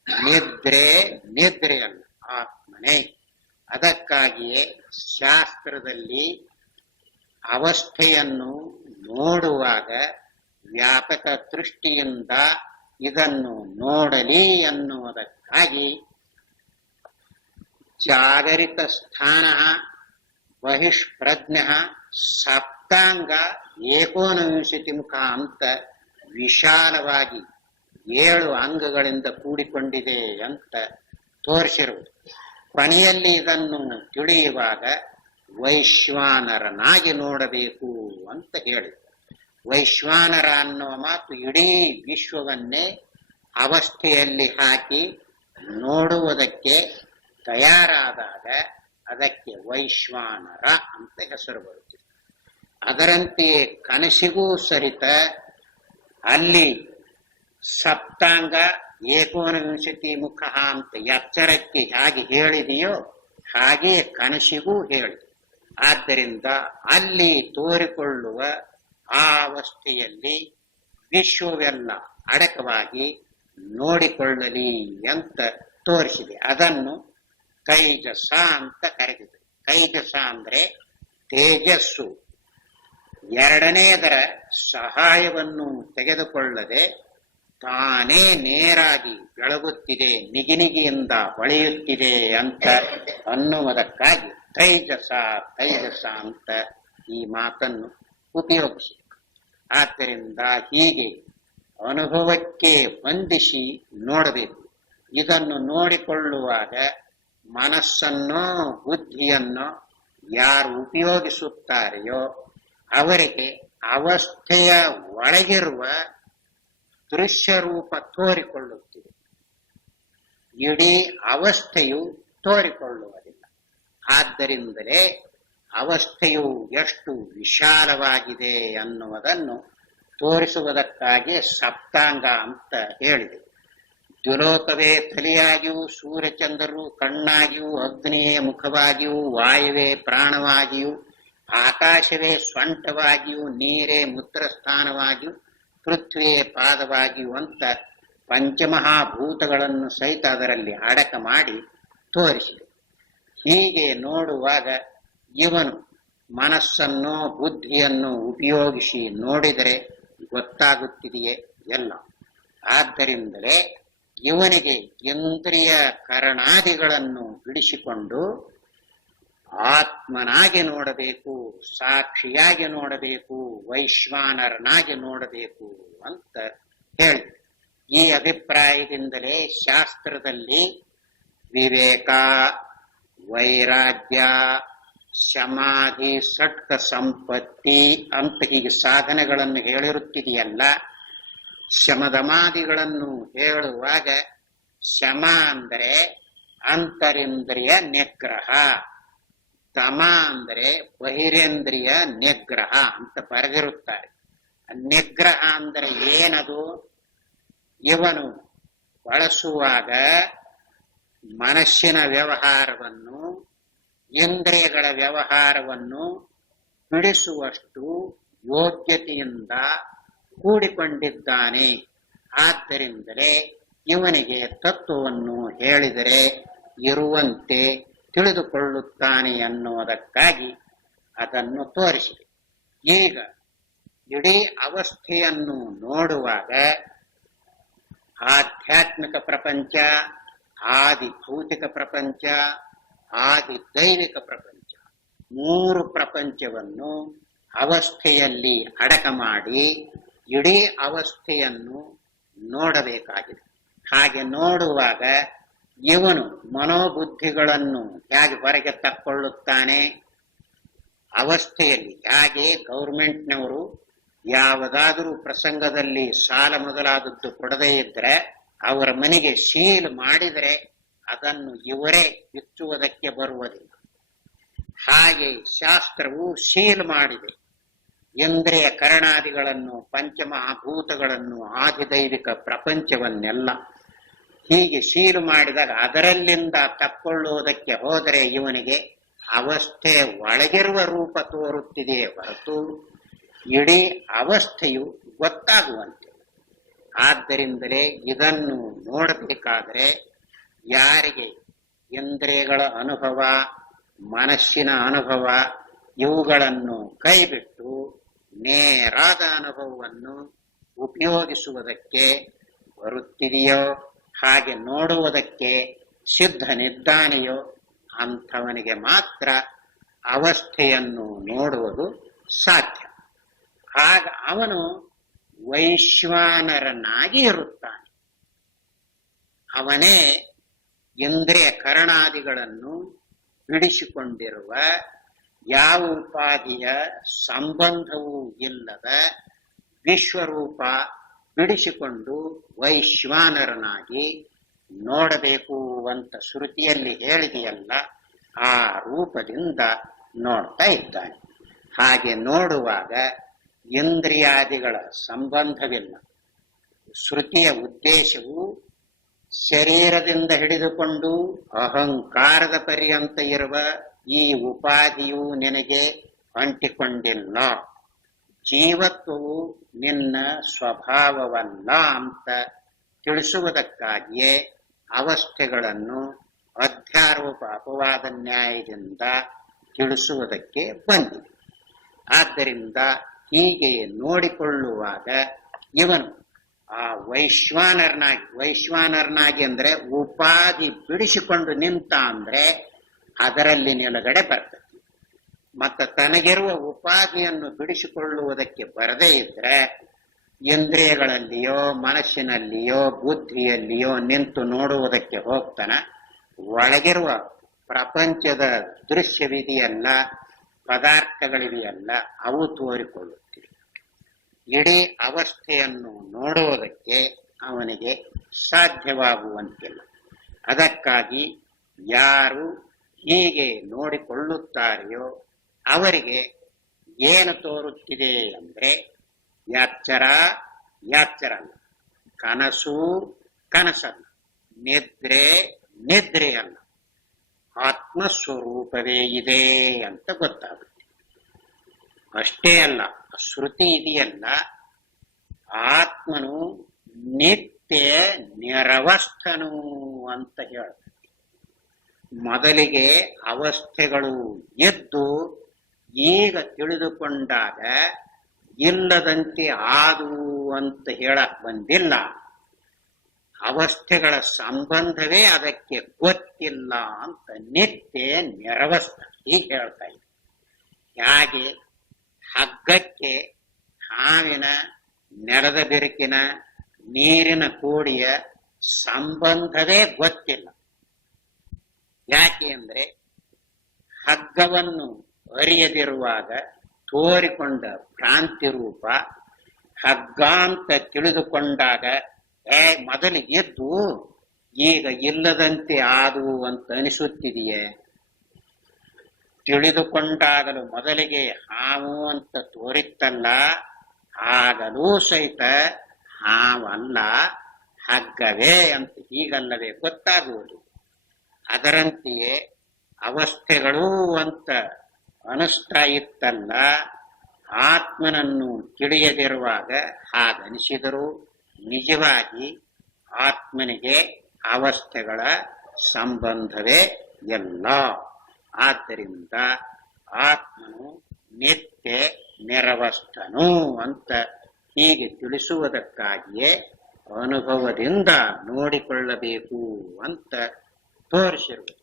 ನಿದ್ರೆ ನಿದ್ರೆಯಲ್ಲ, ಆತ್ಮನೇ. ಅದಕ್ಕಾಗಿಯೇ ಶಾಸ್ತ್ರದಲ್ಲಿ ಅವಸ್ಥೆಯನ್ನು ನೋಡುವಾಗ ವ್ಯಾಪಕ ದೃಷ್ಟಿಯಿಂದ ಇದನ್ನು ನೋಡಲಿ ಎನ್ನುವುದಕ್ಕಾಗಿ ಜಾಗರಿತ ಸ್ಥಾನ ಬಹಿಷ್ಪ್ರಜ್ಞ ಸಪ್ತಾಂಗ ಏಕೋನವಿಂಶತಿ ಮುಖ ಅಂತ ವಿಶಾಲವಾಗಿ 7 ಅಂಗಗಳಿಂದ ಕೂಡಿಕೊಂಡಿದೆ ಅಂತ ತೋರಿಸಿರುವುದು. ಕೊನೆಯಲ್ಲಿ ಇದನ್ನು ತಿಳಿಯುವಾಗ ವೈಶ್ವಾನರನಾಗಿ ನೋಡಬೇಕು ಅಂತ ಹೇಳಿದೆ. ವೈಶ್ವಾನರ ಅನ್ನುವ ಮಾತು ಇಡೀ ವಿಶ್ವವನ್ನೇ ಅವಸ್ಥೆಯಲ್ಲಿ ಹಾಕಿ ನೋಡುವುದಕ್ಕೆ ತಯಾರಾದಾಗ ಅದಕ್ಕೆ ವೈಶ್ವಾನರ ಅಂತ ಹೆಸರು ಬರುತ್ತದೆ. ಅದರಂತೆಯೇ ಕನಸಿಗೂ ಸಹಿತ ಅಲ್ಲಿ ಸಪ್ತಾಂಗ ಏಕೋನವಿಂಶತಿ ಮುಖ ಅಂತ ಎಚ್ಚರಕ್ಕೆ ಹೇಗೆ ಹೇಳಿದೆಯೋ ಹಾಗೆಯೇ ಕನಸಿಗೂ ಹೇಳಿದೆ. ಆದ್ದರಿಂದ ಅಲ್ಲಿ ತೋರಿಕೊಳ್ಳುವ ಆ ಅವಸ್ಥೆಯಲ್ಲಿ ವಿಶ್ವವೆಲ್ಲ ಅಡಕವಾಗಿ ನೋಡಿಕೊಳ್ಳಲಿ ಅಂತ ತೋರಿಸಿದೆ. ಅದನ್ನು ತೈಜಸ ಅಂತ ಕರೆದಿದೆ. ತೈಜಸ ಅಂದ್ರೆ ತೇಜಸ್ಸು. ಎರಡನೆಯದರ ಸಹಾಯವನ್ನು ತೆಗೆದುಕೊಳ್ಳದೆ ತಾನೇ ನೇರಾಗಿ ಬೆಳಗುತ್ತಿದೆ, ನಿಗಿನಿಗಿಯಿಂದ ಹೊಳೆಯುತ್ತಿದೆ ಅಂತ ಅನ್ನುವುದಕ್ಕಾಗಿ ತೈಜಸ ತೈಜಸ ಅಂತ ಈ ಮಾತನ್ನು ಉಪಯೋಗಿಸಿ. ಆದ್ದರಿಂದ ಹೀಗೆ ಅನುಭವಕ್ಕೆ ಹೊಂದಿಸಿ ನೋಡಬೇಕು. ಇದನ್ನು ನೋಡಿಕೊಳ್ಳುವಾಗ ಮನಸ್ಸನ್ನೋ ಬುದ್ಧಿಯನ್ನೋ ಯಾರು ಉಪಯೋಗಿಸುತ್ತಾರೆಯೋ ಅವರಿಗೆ ಅವಸ್ಥೆಯ ಒಳಗಿರುವ ದೃಶ್ಯ ರೂಪ ತೋರಿಕೊಳ್ಳುತ್ತಿದೆ. ಇಡೀ ಅವಸ್ಥೆಯು ತೋರಿಕೊಳ್ಳುವುದಿಲ್ಲ. ಆದ್ದರಿಂದಲೇ ಅವಸ್ಥೆಯು ಎಷ್ಟು ವಿಶಾಲವಾಗಿದೆ ಅನ್ನುವುದನ್ನು ತೋರಿಸುವುದಕ್ಕಾಗಿ ಸಪ್ತಾಂಗ ಅಂತ ಹೇಳಿದೆ. ದ್ಯುಲೋಕವೇ ತಲೆಯಾಗಿಯೂ, ಸೂರ್ಯಚಂದ್ರರು ಕಣ್ಣಾಗಿಯೂ, ಅಗ್ನಿಯೇ ಮುಖವಾಗಿಯೂ, ವಾಯುವೇ ಪ್ರಾಣವಾಗಿಯೂ, ಆಕಾಶವೇ ಸ್ವಂಟವಾಗಿಯೂ, ನೀರೇ ಮೂತ್ರಸ್ಥಾನವಾಗಿಯೂ, ಪೃಥ್ವಿಯೇ ಪಾದವಾಗಿಯೂ ಅಂತ ಪಂಚಮಹಾಭೂತಗಳನ್ನು ಸಹಿತ ಅದರಲ್ಲಿ ಅಡಕ ಮಾಡಿ ತೋರಿಸಿದೆ. ಹೀಗೆ ನೋಡುವಾಗ ಇವನು ಮನಸ್ಸನ್ನು ಬುದ್ಧಿಯನ್ನು ಉಪಯೋಗಿಸಿ ನೋಡಿದರೆ ಗೊತ್ತಾಗುತ್ತಿದೆಯೇ ಎಲ್ಲ. ಆದ್ದರಿಂದಲೇ ಇವನಿಗೆ ಇಂದ್ರಿಯ ಕರಣಾದಿಗಳನ್ನು ಬಿಡಿಸಿಕೊಂಡು ಆತ್ಮನಾಗಿ ನೋಡಬೇಕು, ಸಾಕ್ಷಿಯಾಗಿ ನೋಡಬೇಕು, ವೈಶ್ವಾನರನಾಗಿ ನೋಡಬೇಕು ಅಂತ ಹೇಳಿದೆ. ಈ ಅಭಿಪ್ರಾಯದಿಂದಲೇ ಶಾಸ್ತ್ರದಲ್ಲಿ ವಿವೇಕ, ವೈರಾಗ್ಯ, ಸಮಾಧಿ, ಷಟ್ಕ ಸಂಪತ್ತಿ ಅಂತ ಹೀಗೆ ಸಾಧನೆಗಳನ್ನು ಹೇಳಿರುತ್ತಿದೆಯಲ್ಲ. ಶಮದಮಾದಿಗಳನ್ನು ಹೇಳುವಾಗ ಶಮ ಅಂದರೆ ಅಂತರಿಂದ್ರಿಯ ನಿಗ್ರಹ, ತಮ ಅಂದರೆ ಬಹಿರೇಂದ್ರಿಯ ನಿಗ್ರಹ ಅಂತ ಬರೆದಿರುತ್ತಾರೆ. ನಿಗ್ರಹ ಅಂದರೆ ಏನದು? ಇವನು ಬಳಸುವಾಗ ಮನಸ್ಸಿನ ವ್ಯವಹಾರವನ್ನು, ಇಂದ್ರಿಯಗಳ ವ್ಯವಹಾರವನ್ನು ಬಿಡಿಸುವಷ್ಟು ಯೋಗ್ಯತೆಯಿಂದ ಕೂಡಿಕೊಂಡಿದ್ದಾನೆ. ಆದ್ದರಿಂದಲೇ ಇವನಿಗೆ ತತ್ವವನ್ನು ಹೇಳಿದರೆ ಇರುವಂತೆ ತಿಳಿದುಕೊಳ್ಳುತ್ತಾನೆ ಅನ್ನುವುದಕ್ಕಾಗಿ ಅದನ್ನು ತೋರಿಸಿದೆ. ಈಗ ಇಡೀ ಅವಸ್ಥೆಯನ್ನು ನೋಡುವಾಗ ಆಧ್ಯಾತ್ಮಿಕ ಪ್ರಪಂಚ, ಆದಿ ಭೌತಿಕ ಪ್ರಪಂಚ, ಆದಿ ದೈವಿಕ ಪ್ರಪಂಚ, ಮೂರು ಪ್ರಪಂಚವನ್ನು ಅವಸ್ಥೆಯಲ್ಲಿ ಅಡಕ ಮಾಡಿ ಇಡೀ ಅವಸ್ಥೆಯನ್ನು ನೋಡಬೇಕಾಗಿದೆ. ಹಾಗೆ ನೋಡುವಾಗ ಇವನು ಮನೋಬುದ್ಧಿಗಳನ್ನು ಹೇಗೆ ಹೊರಗೆ ತಕ್ಕೊಳ್ಳುತ್ತಾನೆ, ಅವಸ್ಥೆಯಲ್ಲಿ ಹೇಗೆ ಗೌರ್ಮೆಂಟ್ನವರು ಯಾವುದಾದರೂ ಪ್ರಸಂಗದಲ್ಲಿ ಸಾಲ ಮೊದಲಾದದ್ದು ಕೊಡದೇ ಇದ್ರೆ ಅವರ ಮನೆಗೆ ಶೀಲ್ ಮಾಡಿದರೆ ಅದನ್ನು ಇವರೇ ಬಿಚ್ಚುವುದಕ್ಕೆ ಬರುವುದಿಲ್ಲ. ಹಾಗೆ ಶಾಸ್ತ್ರವು ಶೀಲ್ ಮಾಡಿದೆ. ಇಂದ್ರಿಯ ಕರಣಾದಿಗಳನ್ನು, ಪಂಚಮಹಾಭೂತಗಳನ್ನು, ಆದಿದೈವಿಕ ಪ್ರಪಂಚವನ್ನೆಲ್ಲ ಹೀಗೆ ಶೀಲು ಮಾಡಿದಾಗ ಅದರಲ್ಲಿಂದ ತಕ್ಕೊಳ್ಳುವುದಕ್ಕೆ ಹೋದರೆ ಇವನಿಗೆ ಅವಸ್ಥೆ ಒಳಗಿರುವ ರೂಪ ತೋರುತ್ತಿದೆಯೇ ಹೊರತು ಇಡೀ ಅವಸ್ಥೆಯು ಗೊತ್ತಾಗುವಂತೆ. ಆದ್ದರಿಂದಲೇ ಇದನ್ನು ನೋಡಬೇಕಾದರೆ ಯಾರಿಗೆ ಇಂದ್ರಿಯಗಳ ಅನುಭವ, ಮನಸ್ಸಿನ ಅನುಭವ ಇವುಗಳನ್ನು ಕೈಬಿಟ್ಟು ನೇರಾದ ಅನುಭವವನ್ನು ಉಪಯೋಗಿಸುವುದಕ್ಕೆ ಬರುತ್ತಿದೆಯೋ, ಹಾಗೆ ನೋಡುವುದಕ್ಕೆ ಸಿದ್ಧನಿದ್ದಾನೆಯೋ ಅಂಥವನಿಗೆ ಮಾತ್ರ ಅವಸ್ಥೆಯನ್ನು ನೋಡುವುದು ಸಾಧ್ಯ. ಆಗ ಅವನು ವೈಶ್ವಾನರನಾಗಿ ಇರುತ್ತಾನೆ. ಅವನೇ ಇಂದ್ರಿಯ ಕರಣಾದಿಗಳನ್ನು ಬಿಡಿಸಿಕೊಂಡಿರುವ, ಯಾವ ಉಪಾಧಿಯ ಸಂಬಂಧವೂ ಇಲ್ಲದ ವಿಶ್ವರೂಪ ಬಿಡಿಸಿಕೊಂಡು ವೈಶ್ವಾನರನಾಗಿ ನೋಡಬೇಕು ಅಂತ ಶ್ರುತಿಯಲ್ಲಿ ಹೇಳಿದೆಯಲ್ಲ, ಆ ರೂಪದಿಂದ ನೋಡ್ತಾ ಇದ್ದಾನೆ. ಹಾಗೆ ನೋಡುವಾಗ ಇಂದ್ರಿಯಾದಿಗಳ ಸಂಬಂಧವಿಲ್ಲ. ಶ್ರುತಿಯ ಉದ್ದೇಶವು ಶರೀರದಿಂದ ಹಿಡಿದುಕೊಂಡು ಅಹಂಕಾರದ ಪರ್ಯಂತ ಇರುವ ಈ ಉಪಾಧಿಯು ನಿನಗೆ ಅಂಟಿಕೊಂಡಿಲ್ಲ, ಜೀವತ್ವವು ನಿನ್ನ ಸ್ವಭಾವವಲ್ಲ ಅಂತ ತಿಳಿಸುವುದಕ್ಕಾಗಿಯೇ ಅವಸ್ಥೆಗಳನ್ನು ಅಧ್ಯಾರೋಪ ಅಪವಾದ ನ್ಯಾಯದಿಂದ ತಿಳಿಸುವುದಕ್ಕೆ ಬಂದಿದೆ. ಆದ್ದರಿಂದ ಹೀಗೆ ನೋಡಿಕೊಳ್ಳುವಾಗ ಇವನು ಆ ವೈಶ್ವಾನರನಾಗಿ ಅಂದ್ರೆ ಉಪಾಧಿ ಬಿಡಿಸಿಕೊಂಡು ನಿಂತ ಅಂದ್ರೆ ಅದರಲ್ಲಿ ನಿಲುಗಡೆ ಬರ್ತದೆ. ಮತ್ತು ತನಗಿರುವ ಉಪಾಧಿಯನ್ನು ಬಿಡಿಸಿಕೊಳ್ಳುವುದಕ್ಕೆ ಬರದೇ ಇದ್ರೆ ಇಂದ್ರಿಯಗಳಲ್ಲಿಯೋ ಮನಸ್ಸಿನಲ್ಲಿಯೋ ಬುದ್ಧಿಯಲ್ಲಿಯೋ ನಿಂತು ನೋಡುವುದಕ್ಕೆ ಹೋಗ್ತಾನ. ಒಳಗಿರುವ ಪ್ರಪಂಚದ ದೃಶ್ಯವಿದೆಯಲ್ಲ, ಪದಾರ್ಥಗಳಿವೆಯಲ್ಲ, ಅವು ತೋರಿಕೊಳ್ಳುತ್ತಿವೆ. ಇಡೀ ಅವಸ್ಥೆಯನ್ನು ನೋಡುವುದಕ್ಕೆ ಅವನಿಗೆ ಸಾಧ್ಯವಾಗುವಂತಿಲ್ಲ. ಅದಕ್ಕಾಗಿ ಯಾರು ಹೀಗೆ ನೋಡಿಕೊಳ್ಳುತ್ತಾರೆಯೋ ಅವರಿಗೆ ಏನು ತೋರುತ್ತಿದೆ ಅಂದ್ರೆ ಎಚ್ಚರ ಅಲ್ಲ, ಕನಸು ಕನಸಲ್ಲ, ನಿದ್ರೆಯಲ್ಲ, ಆತ್ಮಸ್ವರೂಪವೇ ಇದೆ ಅಂತ ಗೊತ್ತಾಗುತ್ತೆ. ಅಷ್ಟೇ ಅಲ್ಲ, ಶ್ರುತಿ ಇದೆಯಲ್ಲ, ಆತ್ಮನು ನಿತ್ಯ ನಿರವಸ್ಥನು ಅಂತ ಹೇಳ್ತಾರೆ. ಮೊದಲಿಗೆ ಅವಸ್ಥೆಗಳು ಎದ್ದು ಈಗ ತಿಳಿದುಕೊಂಡಾಗ ಇಲ್ಲದಂತೆ ಆದವು ಅಂತ ಹೇಳಕ್ ಬಂದಿಲ್ಲ. ಅವಸ್ಥೆಗಳ ಸಂಬಂಧವೇ ಅದಕ್ಕೆ ಗೊತ್ತಿಲ್ಲ ಅಂತ ನಿತ್ಯ ನಿರವಸ್ಥ ಹೀಗೆ ಹೇಳ್ತಾ ಇದೆ. ಹಾಗೆ ಹಗ್ಗಕ್ಕೆ ಹಾವಿನ, ನೆಲದ ಬೆರಕಿನ, ನೀರಿನ ಕೋಡಿಯ ಸಂಬಂಧವೇ ಗೊತ್ತಿಲ್ಲ. ಯಾಕೆ ಅಂದ್ರೆ ಹಗ್ಗವನ್ನು ಅರಿಯದಿರುವಾಗ ತೋರಿಕೊಂಡ ಭ್ರಾಂತಿ ರೂಪ, ಹಗ್ಗ ಅಂತ ತಿಳಿದುಕೊಂಡಾಗ ಮೊದಲು ಎದ್ದು ಈಗ ಇಲ್ಲದಂತೆ ಆದವು ಅಂತ ಅನಿಸುತ್ತಿದೆಯೇ? ತಿಳಿದುಕೊಂಡಾಗಲೂ ಮೊದಲಿಗೆ ಹಾವು ಅಂತ ತೋರಿತ್ತಲ್ಲ, ಆಗಲೂ ಸಹಿತ ಹಾವಲ್ಲ ಹಗ್ಗವೇ ಅಂತ ಹೀಗಲ್ಲವೇ ಗೊತ್ತಾಗುವುದು. ಅದರಂತೆಯೇ ಅವಸ್ಥೆಗಳು ಅಂತ ಅನಿಸ್ತಾ ಇತ್ತಲ್ಲ, ಆತ್ಮನನ್ನು ತಿಳಿಯದಿರುವಾಗ ಹಾಗನಿಸಿದರೂ ನಿಜವಾಗಿ ಆತ್ಮನಿಗೆ ಅವಸ್ಥೆಗಳ ಸಂಬಂಧವೇ ಎಲ್ಲ. ಆದ್ದರಿಂದ ಆತ್ಮನು ನಿತ್ಯ ನಿರವಸ್ಥನು ಅಂತ ಹೀಗೆ ತಿಳಿಸುವುದಕ್ಕಾಗಿಯೇ ಅನುಭವದಿಂದ ನೋಡಿಕೊಳ್ಳಬೇಕು ಅಂತ ತೋರಿಸಿರುವುದು.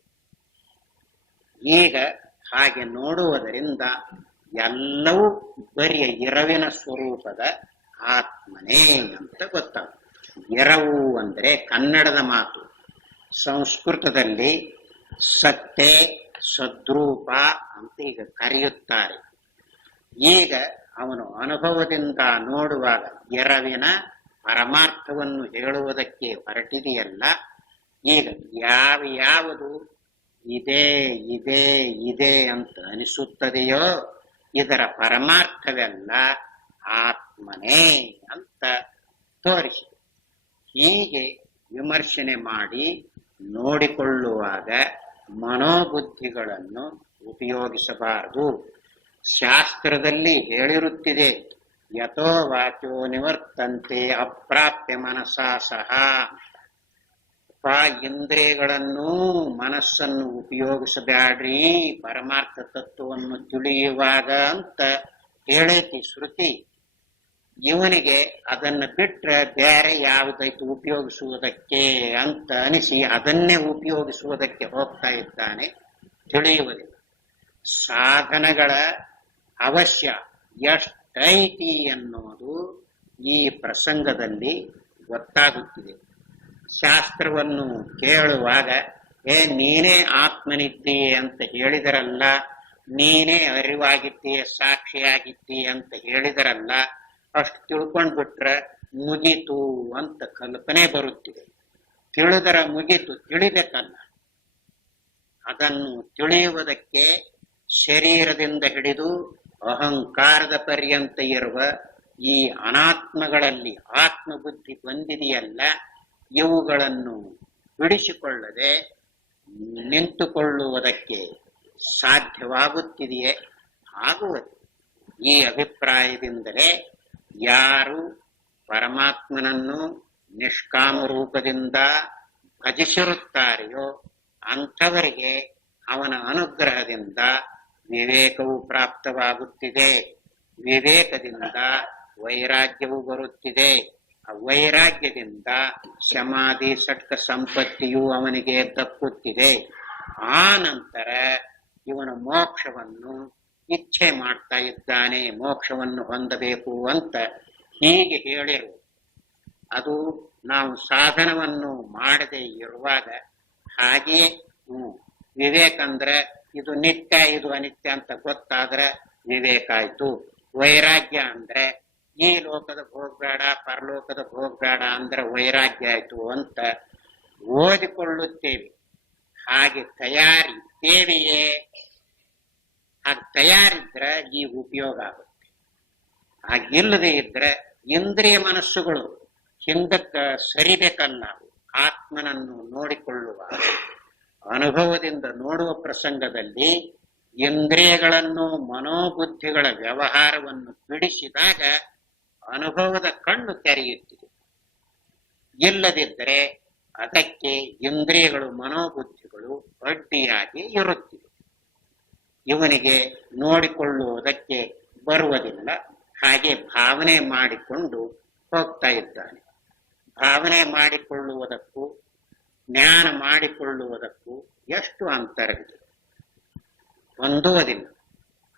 ಈಗ ಹಾಗೆ ನೋಡುವುದರಿಂದ ಎಲ್ಲವೂ ಬರಿಯ ಎರವಿನ ಸ್ವರೂಪದ ಆತ್ಮನೇ ಅಂತ ಗೊತ್ತಾಗುತ್ತೆ. ಎರವು ಅಂದ್ರೆ ಕನ್ನಡದ ಮಾತು, ಸಂಸ್ಕೃತದಲ್ಲಿ ಸತ್ತೆ ಸದ್ರೂಪ ಅಂತ ಈಗ ಕರೆಯುತ್ತಾರೆ. ಈಗ ಅವನು ಅನುಭವದಿಂದ ನೋಡುವಾಗ ಎರವಿನ ಪರಮಾರ್ಥವನ್ನು ಹೇಳುವುದಕ್ಕೆ ಹೊರಟಿದೆಯಲ್ಲ, ಈಗ ಯಾವುದು ಇದೆ ಇದೆ ಇದೆ ಅಂತ ಅನಿಸುತ್ತದೆಯೋ ಇದರ ಪರಮಾರ್ಥವೆಲ್ಲ ಆತ್ಮನೇ ಅಂತ ತೋರಿಸಿ. ಹೀಗೆ ವಿಮರ್ಶನೆ ಮಾಡಿ ನೋಡಿಕೊಳ್ಳುವಾಗ ಮನೋಬುದ್ಧಿಗಳನ್ನು ಉಪಯೋಗಿಸಬಾರದು. ಶಾಸ್ತ್ರದಲ್ಲಿ ಹೇಳಿರುತ್ತಿದೆ, ಯಥೋ ವಾಚೋ ನಿವರ್ತಂತೆ ಅಪ್ರಾಪ್ಯ ಮನಸಾ ಸಹ. ಇಂದ್ರಿಯಗಳನ್ನು ಮನಸ್ಸನ್ನು ಉಪಯೋಗಿಸಬ್ಯಾಡ್ರಿ ಪರಮಾರ್ಥ ತತ್ವವನ್ನು ತಿಳಿಯುವಾಗ ಅಂತ ಹೇಳೈತಿ ಶ್ರುತಿ. ಇವನಿಗೆ ಅದನ್ನು ಬಿಟ್ರೆ ಬೇರೆ ಯಾವುದೈತು ಉಪಯೋಗಿಸುವುದಕ್ಕೆ ಅಂತ ಅನಿಸಿ ಅದನ್ನೇ ಉಪಯೋಗಿಸುವುದಕ್ಕೆ ಹೋಗ್ತಾ ಇದ್ದಾನೆ, ತಿಳಿಯುವುದಿಲ್ಲ. ಸಾಧನಗಳ ಅವಶ್ಯ ಎಷ್ಟೈತಿ ಅನ್ನೋದು ಈ ಪ್ರಸಂಗದಲ್ಲಿ ಗೊತ್ತಾಗುತ್ತಿದೆ. ಶಾಸ್ತ್ರವನ್ನು ಕೇಳುವಾಗ ನೀನೇ ಆತ್ಮನಿದ್ದೀಯ ಅಂತ ಹೇಳಿದರಲ್ಲ, ನೀನೇ ಅರಿವಾಗಿದ್ದೀಯ ಸಾಕ್ಷಿಯಾಗಿದ್ದೀಯ ಅಂತ ಹೇಳಿದರಲ್ಲ, ಅಷ್ಟು ತಿಳ್ಕೊಂಡ್ಬಿಟ್ರೆ ಮುಗೀತು ಅಂತ ಕಲ್ಪನೆ ಬರುತ್ತಿದೆ. ತಿಳಿದರ ಮುಗೀತು, ತಿಳಿಬೇಕಲ್ಲ. ಅದನ್ನು ತಿಳಿಯುವುದಕ್ಕೆ ಶರೀರದಿಂದ ಹಿಡಿದು ಅಹಂಕಾರದ ಪರ್ಯಂತ ಇರುವ ಈ ಅನಾತ್ಮಗಳಲ್ಲಿ ಆತ್ಮಬುದ್ಧಿ ಬಂದಿದೆಯಲ್ಲ, ಇವುಗಳನ್ನು ಬಿಡಿಸಿಕೊಳ್ಳದೆ ನಿಂತುಕೊಳ್ಳುವುದಕ್ಕೆ ಸಾಧ್ಯವಾಗುತ್ತಿದೆಯೇ? ಆಗುವುದು. ಈ ಅಭಿಪ್ರಾಯದಿಂದಲೇ ಯಾರು ಪರಮಾತ್ಮನನ್ನು ನಿಷ್ಕಾಮ ರೂಪದಿಂದ ಭಜಿಸಿರುತ್ತಾರೆಯೋ ಅಂಥವರಿಗೆ ಅವನ ಅನುಗ್ರಹದಿಂದ ವಿವೇಕವು ಪ್ರಾಪ್ತವಾಗುತ್ತಿದೆ. ವಿವೇಕದಿಂದ ವೈರಾಗ್ಯವು ಬರುತ್ತಿದೆ. ವೈರಾಗ್ಯದಿಂದ ಸಮಾಧಿ ಷಟ್ಕ ಸಂಪತ್ತಿಯು ಅವನಿಗೆ ದಕ್ಕುತ್ತಿದೆ. ಆ ನಂತರ ಇವನು ಮೋಕ್ಷವನ್ನು ಇಚ್ಛೆ ಮಾಡ್ತಾ ಇದ್ದಾನೆ, ಮೋಕ್ಷವನ್ನು ಹೊಂದಬೇಕು ಅಂತ ಹೀಗೆ ಹೇಳಿರು. ಅದು ನಾವು ಸಾಧನವನ್ನು ಮಾಡದೆ ಇರುವಾಗ ಹಾಗೆಯೇ ವಿವೇಕ ಅಂದ್ರೆ ಇದು ನಿತ್ಯ ಇದು ಅನಿತ್ಯ ಅಂತ ಗೊತ್ತಾದ್ರೆ ವಿವೇಕ ಆಯ್ತು. ವೈರಾಗ್ಯ ಅಂದ್ರೆ ಈ ಲೋಕದ ಹೋಗ್ಬೇಡ ಪರಲೋಕದ ಹೋಗ್ಬೇಡ ಅಂದ್ರೆ ವೈರಾಗ್ಯ ಆಯ್ತು ಅಂತ ಓದಿಕೊಳ್ಳುತ್ತೇವೆ. ಹಾಗೆ ತಯಾರಿದ್ದೇವೆಯೇ? ಹಾಗೆ ತಯಾರಿದ್ರೆ ಈ ಉಪಯೋಗ ಆಗುತ್ತೆ. ಹಾಗಿಲ್ಲದೆ ಇದ್ರೆ ಇಂದ್ರಿಯ ಮನಸ್ಸುಗಳು ಹಿಂದಕ್ಕ ಸರಿಬೇಕಲ್ಲ. ಆತ್ಮನನ್ನು ನೋಡಿಕೊಳ್ಳುವ ಅನುಭವದಿಂದ ನೋಡುವ ಪ್ರಸಂಗದಲ್ಲಿ ಇಂದ್ರಿಯಗಳನ್ನು ಮನೋಬುದ್ಧಿಗಳ ವ್ಯವಹಾರವನ್ನು ಬಿಡಿಸಿದಾಗ ಅನುಭವದ ಕಣ್ಣು ತೆರೆಯುತ್ತಿದೆ. ಇಲ್ಲದಿದ್ದರೆ ಅದಕ್ಕೆ ಇಂದ್ರಿಯಗಳು ಮನೋಬುದ್ಧಿಗಳು ಅಡ್ಡಿಯಾಗಿ ಇರುತ್ತಿವೆ. ಇವನಿಗೆ ನೋಡಿಕೊಳ್ಳುವುದಕ್ಕೆ ಬರುವುದಿಲ್ಲ. ಹಾಗೆ ಭಾವನೆ ಮಾಡಿಕೊಂಡು ಹೋಗ್ತಾ ಇದ್ದಾನೆ. ಭಾವನೆ ಮಾಡಿಕೊಳ್ಳುವುದಕ್ಕೂ ಜ್ಞಾನ ಮಾಡಿಕೊಳ್ಳುವುದಕ್ಕೂ ಎಷ್ಟು ಅಂತರವಿದೆ, ಹೊಂದುವುದಿಲ್ಲ.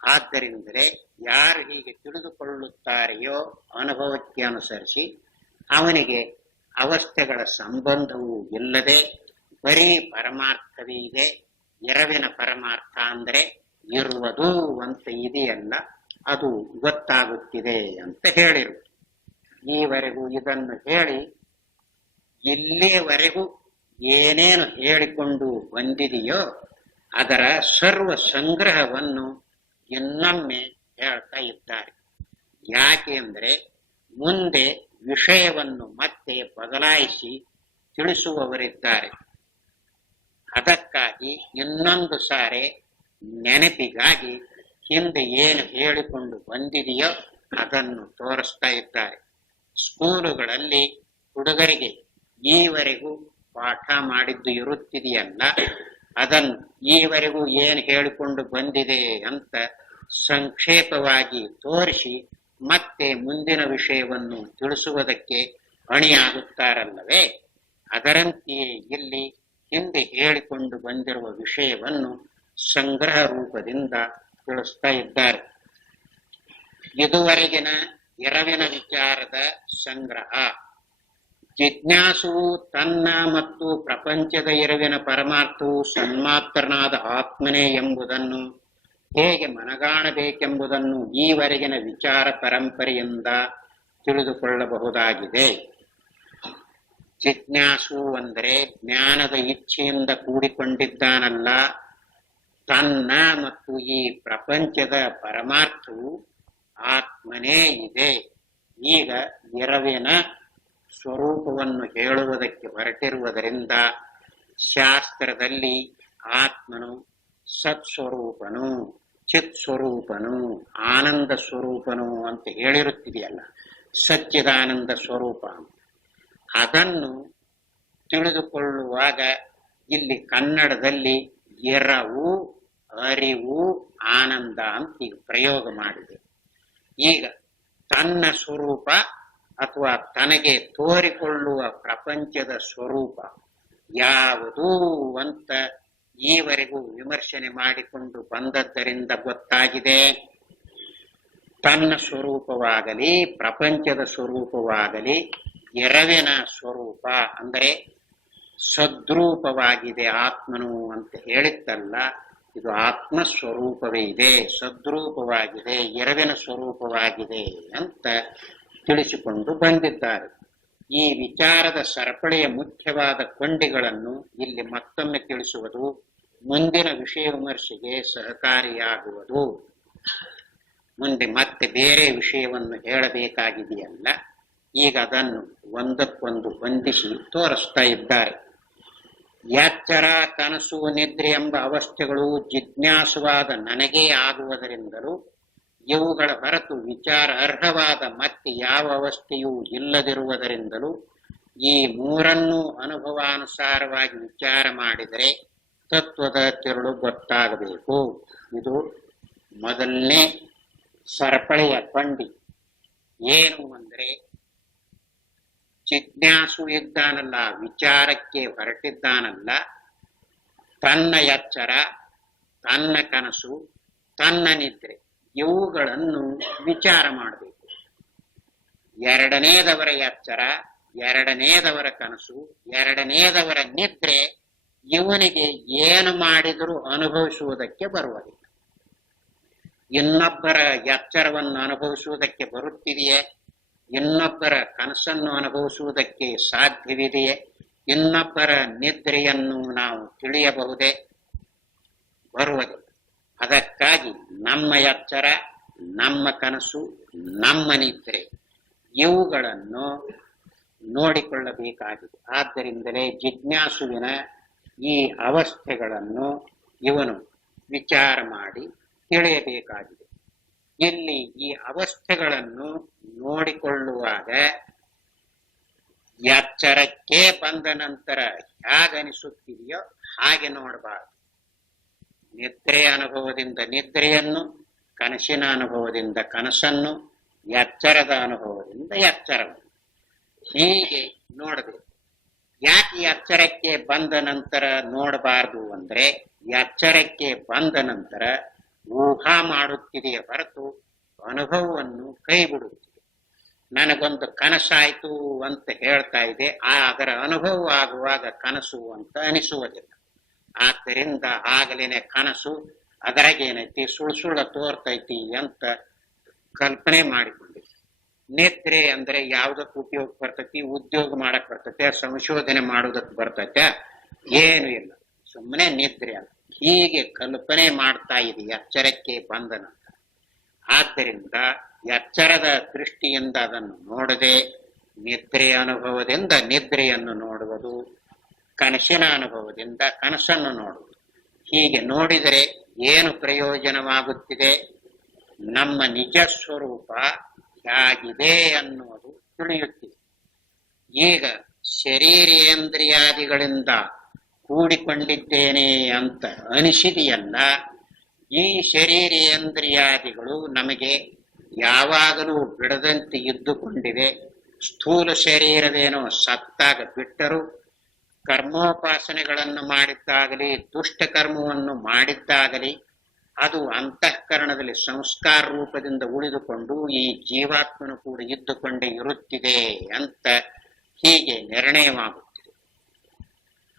ಆದ್ದರಿಂದಲೇ ಯಾರು ಹೀಗೆ ತಿಳಿದುಕೊಳ್ಳುತ್ತಾರೆಯೋ ಅನುಭವಕ್ಕೆ ಅನುಸರಿಸಿ ಅವನಿಗೆ ಅವಸ್ಥೆಗಳ ಸಂಬಂಧವೂ ಇಲ್ಲದೆ ಬರೀ ಪರಮಾರ್ಥವೇ ಇದೆ. ಎರವಿನ ಪರಮಾರ್ಥ ಅಂದ್ರೆ ಇರುವುದು ಅಂತ ಇದೆಯಲ್ಲ, ಅದು ಗೊತ್ತಾಗುತ್ತಿದೆ ಅಂತ ಹೇಳಿರುವುದು. ಈವರೆಗೂ ಇದನ್ನು ಹೇಳಿ ಇಲ್ಲಿಯವರೆಗೂ ಏನೇನು ಹೇಳಿಕೊಂಡು ಬಂದಿದೆಯೋ ಅದರ ಸರ್ವ ಸಂಗ್ರಹವನ್ನು ಇನ್ನೊಮ್ಮೆ ಹೇಳ್ತಾ ಇದ್ದಾರೆ. ಯಾಕೆ ಅಂದ್ರೆ ಮುಂದೆ ವಿಷಯವನ್ನು ಮತ್ತೆ ಬದಲಾಯಿಸಿ ತಿಳಿಸುವವರಿದ್ದಾರೆ. ಅದಕ್ಕಾಗಿ ಇನ್ನೊಂದು ಸಾರಿ ನೆನಪಿಗಾಗಿ ಹಿಂದೆ ಏನು ಹೇಳಿಕೊಂಡು ಬಂದಿದೆಯೋ ಅದನ್ನು ತೋರಿಸ್ತಾ ಇದ್ದಾರೆ. ಸ್ಕೂಲುಗಳಲ್ಲಿ ಹುಡುಗರಿಗೆ ಈವರೆಗೂ ಪಾಠ ಮಾಡಿದ್ದು ಇರುತ್ತಿದೆಯಲ್ಲ, ಅದನ್ನು ಈವರೆಗೂ ಏನು ಹೇಳಿಕೊಂಡು ಬಂದಿದೆ ಅಂತ ಸಂಕ್ಷೇಪವಾಗಿ ತೋರಿಸಿ ಮತ್ತೆ ಮುಂದಿನ ವಿಷಯವನ್ನು ತಿಳಿಸುವುದಕ್ಕೆ ಅಣಿಯಾಗುತ್ತಾರಲ್ಲವೇ, ಅದರಂತೆಯೇ ಇಲ್ಲಿ ಹಿಂದೆ ಹೇಳಿಕೊಂಡು ಬಂದಿರುವ ವಿಷಯವನ್ನು ಸಂಗ್ರಹ ರೂಪದಿಂದ ತಿಳಿಸ್ತಾ ಇದ್ದಾರೆ. ಇದುವರೆಗಿನ ಎರವಿನ ವಿಚಾರದ ಸಂಗ್ರಹ. ಜಿಜ್ಞಾಸುವು ತನ್ನ ಮತ್ತು ಪ್ರಪಂಚದ ಎರವಿನ ಪರಮಾರ್ಥವು ಸನ್ಮಾತ್ರನಾದ ಆತ್ಮನೇ ಎಂಬುದನ್ನು ಹೇಗೆ ಮನಗಾಣಬೇಕೆಂಬುದನ್ನು ಈವರೆಗಿನ ವಿಚಾರ ಪರಂಪರೆಯಿಂದ ತಿಳಿದುಕೊಳ್ಳಬಹುದಾಗಿದೆ. ಜಿಜ್ಞಾಸು ಅಂದರೆ ಜ್ಞಾನದ ಇಚ್ಛೆಯಿಂದ ಕೂಡಿಕೊಂಡಿದ್ದಾನಲ್ಲ, ತನ್ನ ಮತ್ತು ಈ ಪ್ರಪಂಚದ ಪರಮಾರ್ಥವು ಆತ್ಮನೇ ಇದೆ. ಈಗ ಎರವಿನ ಸ್ವರೂಪವನ್ನು ಹೇಳುವುದಕ್ಕೆ ಹೊರಟಿರುವುದರಿಂದ ಶಾಸ್ತ್ರದಲ್ಲಿ ಆತ್ಮನು ಸತ್ಸ್ವರೂಪನು, ಚಿತ್ ಸ್ವರೂಪನು, ಆನಂದ ಸ್ವರೂಪನು ಅಂತ ಹೇಳಿರುತ್ತಿದೆಯಲ್ಲ, ಸಚ್ಚಿದಾನಂದ ಸ್ವರೂಪ. ಅದನ್ನು ತಿಳಿದುಕೊಳ್ಳುವಾಗ ಇಲ್ಲಿ ಕನ್ನಡದಲ್ಲಿ ಎರವು, ಅರಿವು, ಆನಂದ ಅಂತ ಈಗ ಪ್ರಯೋಗ ಮಾಡಿದೆ. ಈಗ ತನ್ನ ಸ್ವರೂಪ ಅಥವಾ ತನಗೆ ತೋರಿಕೊಳ್ಳುವ ಪ್ರಪಂಚದ ಸ್ವರೂಪ ಯಾವುದು ಅಂತ ಈವರೆಗೂ ವಿಮರ್ಶನೆ ಮಾಡಿಕೊಂಡು ಬಂದದ್ದರಿಂದ ಗೊತ್ತಾಗಿದೆ. ತನ್ನ ಸ್ವರೂಪವಾಗಲಿ ಪ್ರಪಂಚದ ಸ್ವರೂಪವಾಗಲಿ ಎರವಿನ ಸ್ವರೂಪ ಅಂದರೆ ಸದ್ರೂಪವಾಗಿದೆ ಆತ್ಮನು ಅಂತ ಹೇಳಿತ್ತಲ್ಲ, ಇದು ಆತ್ಮ ಸ್ವರೂಪವೇ ಇದೆ, ಸದ್ರೂಪವಾಗಿದೆ, ಎರವಿನ ಸ್ವರೂಪವಾಗಿದೆ ಅಂತ ತಿಳಿಸಿಕೊಂಡು ಬಂದಿದ್ದಾರೆ. ಈ ವಿಚಾರದ ಸರಪಳಿಯ ಮುಖ್ಯವಾದ ಕೊಂಡಿಗಳನ್ನು ಇಲ್ಲಿ ಮತ್ತೊಮ್ಮೆ ತಿಳಿಸುವುದು ಮುಂದಿನ ವಿಷಯ ವಿಮರ್ಶೆಗೆ ಸಹಕಾರಿಯಾಗುವುದು. ಮುಂದೆ ಮತ್ತೆ ಬೇರೆ ವಿಷಯವನ್ನು ಹೇಳಬೇಕಾಗಿದೆಯಲ್ಲ, ಈಗ ಅದನ್ನು ಒಂದಕ್ಕೊಂದು ಹೊಂದಿಸಿ ತೋರಿಸ್ತಾ ಇದ್ದಾರೆ. ಎಚ್ಚರ, ಕನಸು, ನಿದ್ರೆ ಎಂಬ ಅವಸ್ಥೆಗಳು ಜಿಜ್ಞಾಸುವಾದ ನನಗೇ ಆಗುವುದರಿಂದಲೂ ಇವುಗಳ ಹೊರತು ವಿಚಾರ ಅರ್ಹವಾದ ಮತ್ತೆ ಯಾವ ಅವಸ್ಥೆಯೂ ಇಲ್ಲದಿರುವುದರಿಂದಲೂ ಈ ಮೂರನ್ನೂ ಅನುಭವಾನುಸಾರವಾಗಿ ವಿಚಾರ ಮಾಡಿದರೆ ತತ್ವದ ತಿರುಳು ಗೊತ್ತಾಗಬೇಕು. ಇದು ಮೊದಲನೇ ಸರಪಳಿಯ ಕೊಂಡಿ. ಏನು ಅಂದ್ರೆ, ಜಿಜ್ಞಾಸು ಇದ್ದಾನಲ್ಲ, ವಿಚಾರಕ್ಕೆ ಹೊರಟಿದ್ದಾನಲ್ಲ, ತನ್ನ ಎಚ್ಚರ, ತನ್ನ ಕನಸು, ತನ್ನ ನಿದ್ರೆ ಇವುಗಳನ್ನು ವಿಚಾರ ಮಾಡಬೇಕು. ಎರಡನೇದವರ ಎಚ್ಚರ, ಎರಡನೇದವರ ಕನಸು, ಎರಡನೇದವರ ನಿದ್ರೆ ಇವನಿಗೆ ಏನು ಮಾಡಿದರೂ ಅನುಭವಿಸುವುದಕ್ಕೆ ಬರುವುದಿಲ್ಲ. ಇನ್ನೊಬ್ಬರ ಎಚ್ಚರವನ್ನು ಅನುಭವಿಸುವುದಕ್ಕೆ ಬರುತ್ತಿದೆಯೇ? ಇನ್ನೊಬ್ಬರ ಕನಸನ್ನು ಅನುಭವಿಸುವುದಕ್ಕೆ ಸಾಧ್ಯವಿದೆಯೇ? ಇನ್ನೊಬ್ಬರ ನಿದ್ರೆಯನ್ನು ನಾವು ತಿಳಿಯಬಹುದೇ? ಬರುವುದಿಲ್ಲ. ಅದಕ್ಕಾಗಿ ನಮ್ಮ ಎಚ್ಚರ, ನಮ್ಮ ಕನಸು, ನಮ್ಮ ನಿದ್ರೆ ಇವುಗಳನ್ನು ನೋಡಿಕೊಳ್ಳಬೇಕಾಗಿದೆ. ಆದ್ದರಿಂದಲೇ ಜಿಜ್ಞಾಸುವಿನ ಈ ಅವಸ್ಥೆಗಳನ್ನು ಇವನು ವಿಚಾರ ಮಾಡಿ ತಿಳಿಯಬೇಕಾಗಿದೆ. ಇಲ್ಲಿ ಈ ಅವಸ್ಥೆಗಳನ್ನು ನೋಡಿಕೊಳ್ಳುವಾಗ ಎಚ್ಚರಕ್ಕೆ ಬಂದ ನಂತರ ಹೇಗನಿಸುತ್ತಿದೆಯೋ ಹಾಗೆ ನೋಡಬಾರದು. ನಿದ್ರೆಯ ಅನುಭವದಿಂದ ನಿದ್ರೆಯನ್ನು, ಕನಸಿನ ಅನುಭವದಿಂದ ಕನಸನ್ನು, ಎಚ್ಚರದ ಅನುಭವದಿಂದ ಎಚ್ಚರವನ್ನು ಹೀಗೆ ನೋಡಬೇಕು. ಯಾಕೆ ಎಚ್ಚರಕ್ಕೆ ಬಂದ ನಂತರ ನೋಡಬಾರದು ಅಂದ್ರೆ, ಎಚ್ಚರಕ್ಕೆ ಬಂದ ನಂತರ ಊಹಾ ಮಾಡುತ್ತಿದೆಯೇ ಹೊರತು ಅನುಭವವನ್ನು ಕೈ ಬಿಡುತ್ತಿದೆ. ನನಗೊಂದು ಕನಸಾಯ್ತು ಅಂತ ಹೇಳ್ತಾ ಇದೆ, ಅದರ ಅನುಭವ ಆಗುವಾಗ ಕನಸು ಅಂತ ಅನಿಸುವುದಿಲ್ಲ. ಆದ್ದರಿಂದ ಆಗಲೇನೆ ಕನಸು ಅದರಾಗೇನೈತಿ, ಸುಳ್ಳ ತೋರ್ತೈತಿ ಅಂತ ಕಲ್ಪನೆ ಮಾಡಿಕೊಂಡಿದೆ. ನಿದ್ರೆ ಅಂದ್ರೆ ಯಾವುದಕ್ಕೆ ಉಪಯೋಗ ಬರ್ತೈತಿ? ಉದ್ಯೋಗ ಮಾಡಕ್ ಬರ್ತೈತೆ, ಸಂಶೋಧನೆ ಮಾಡೋದಕ್ಕೆ ಬರ್ತೈತೆ? ಏನು ಇಲ್ಲ, ಸುಮ್ಮನೆ ನಿದ್ರೆ ಅಲ್ಲ. ಹೀಗೆ ಕಲ್ಪನೆ ಮಾಡ್ತಾ ಇದೆ ಎಚ್ಚರಕ್ಕೆ ಬಂದ ನಂತರ. ಆದ್ದರಿಂದ ಎಚ್ಚರದ ದೃಷ್ಟಿಯಿಂದ ಅದನ್ನು ನೋಡದೆ ನಿದ್ರೆಯ ಅನುಭವದಿಂದ ನಿದ್ರೆಯನ್ನು ನೋಡುವುದು, ಕನಸಿನ ಅನುಭವದಿಂದ ಕನಸನ್ನು ನೋಡುವುದು. ಹೀಗೆ ನೋಡಿದರೆ ಏನು ಪ್ರಯೋಜನವಾಗುತ್ತಿದೆ? ನಮ್ಮ ನಿಜ ಸ್ವರೂಪ ಹೇಗಿದೆ ಅನ್ನುವುದು ತಿಳಿಯುತ್ತಿದೆ. ಈಗ ಶರೀರೇಂದ್ರಿಯಾದಿಗಳಿಂದ ಕೂಡಿಕೊಂಡಿದ್ದೇನೆ ಅಂತ ಅನಿಸಿದೆಯಲ್ಲ, ಈ ಶರೀರೇಂದ್ರಿಯಾದಿಗಳು ನಮಗೆ ಯಾವಾಗಲೂ ಬಿಡದಂತೆ ಇದ್ದುಕೊಂಡಿವೆ. ಸ್ಥೂಲ ಶರೀರವೇನೋ ಸತ್ತಾಗ ಬಿಟ್ಟರು, ಕರ್ಮೋಪಾಸನೆಗಳನ್ನು ಮಾಡಿದ್ದಾಗಲಿ ದುಷ್ಟ ಕರ್ಮವನ್ನು ಮಾಡಿದ್ದಾಗಲಿ ಅದು ಅಂತಃಕರಣದಲ್ಲಿ ಸಂಸ್ಕಾರ ರೂಪದಿಂದ ಉಳಿದುಕೊಂಡು ಈ ಜೀವಾತ್ಮನು ಕೂಡ ಇದ್ದುಕೊಂಡೇ ಇರುತ್ತಿದೆ ಅಂತ ಹೀಗೆ ನಿರ್ಣಯವಾಗುತ್ತಿದೆ.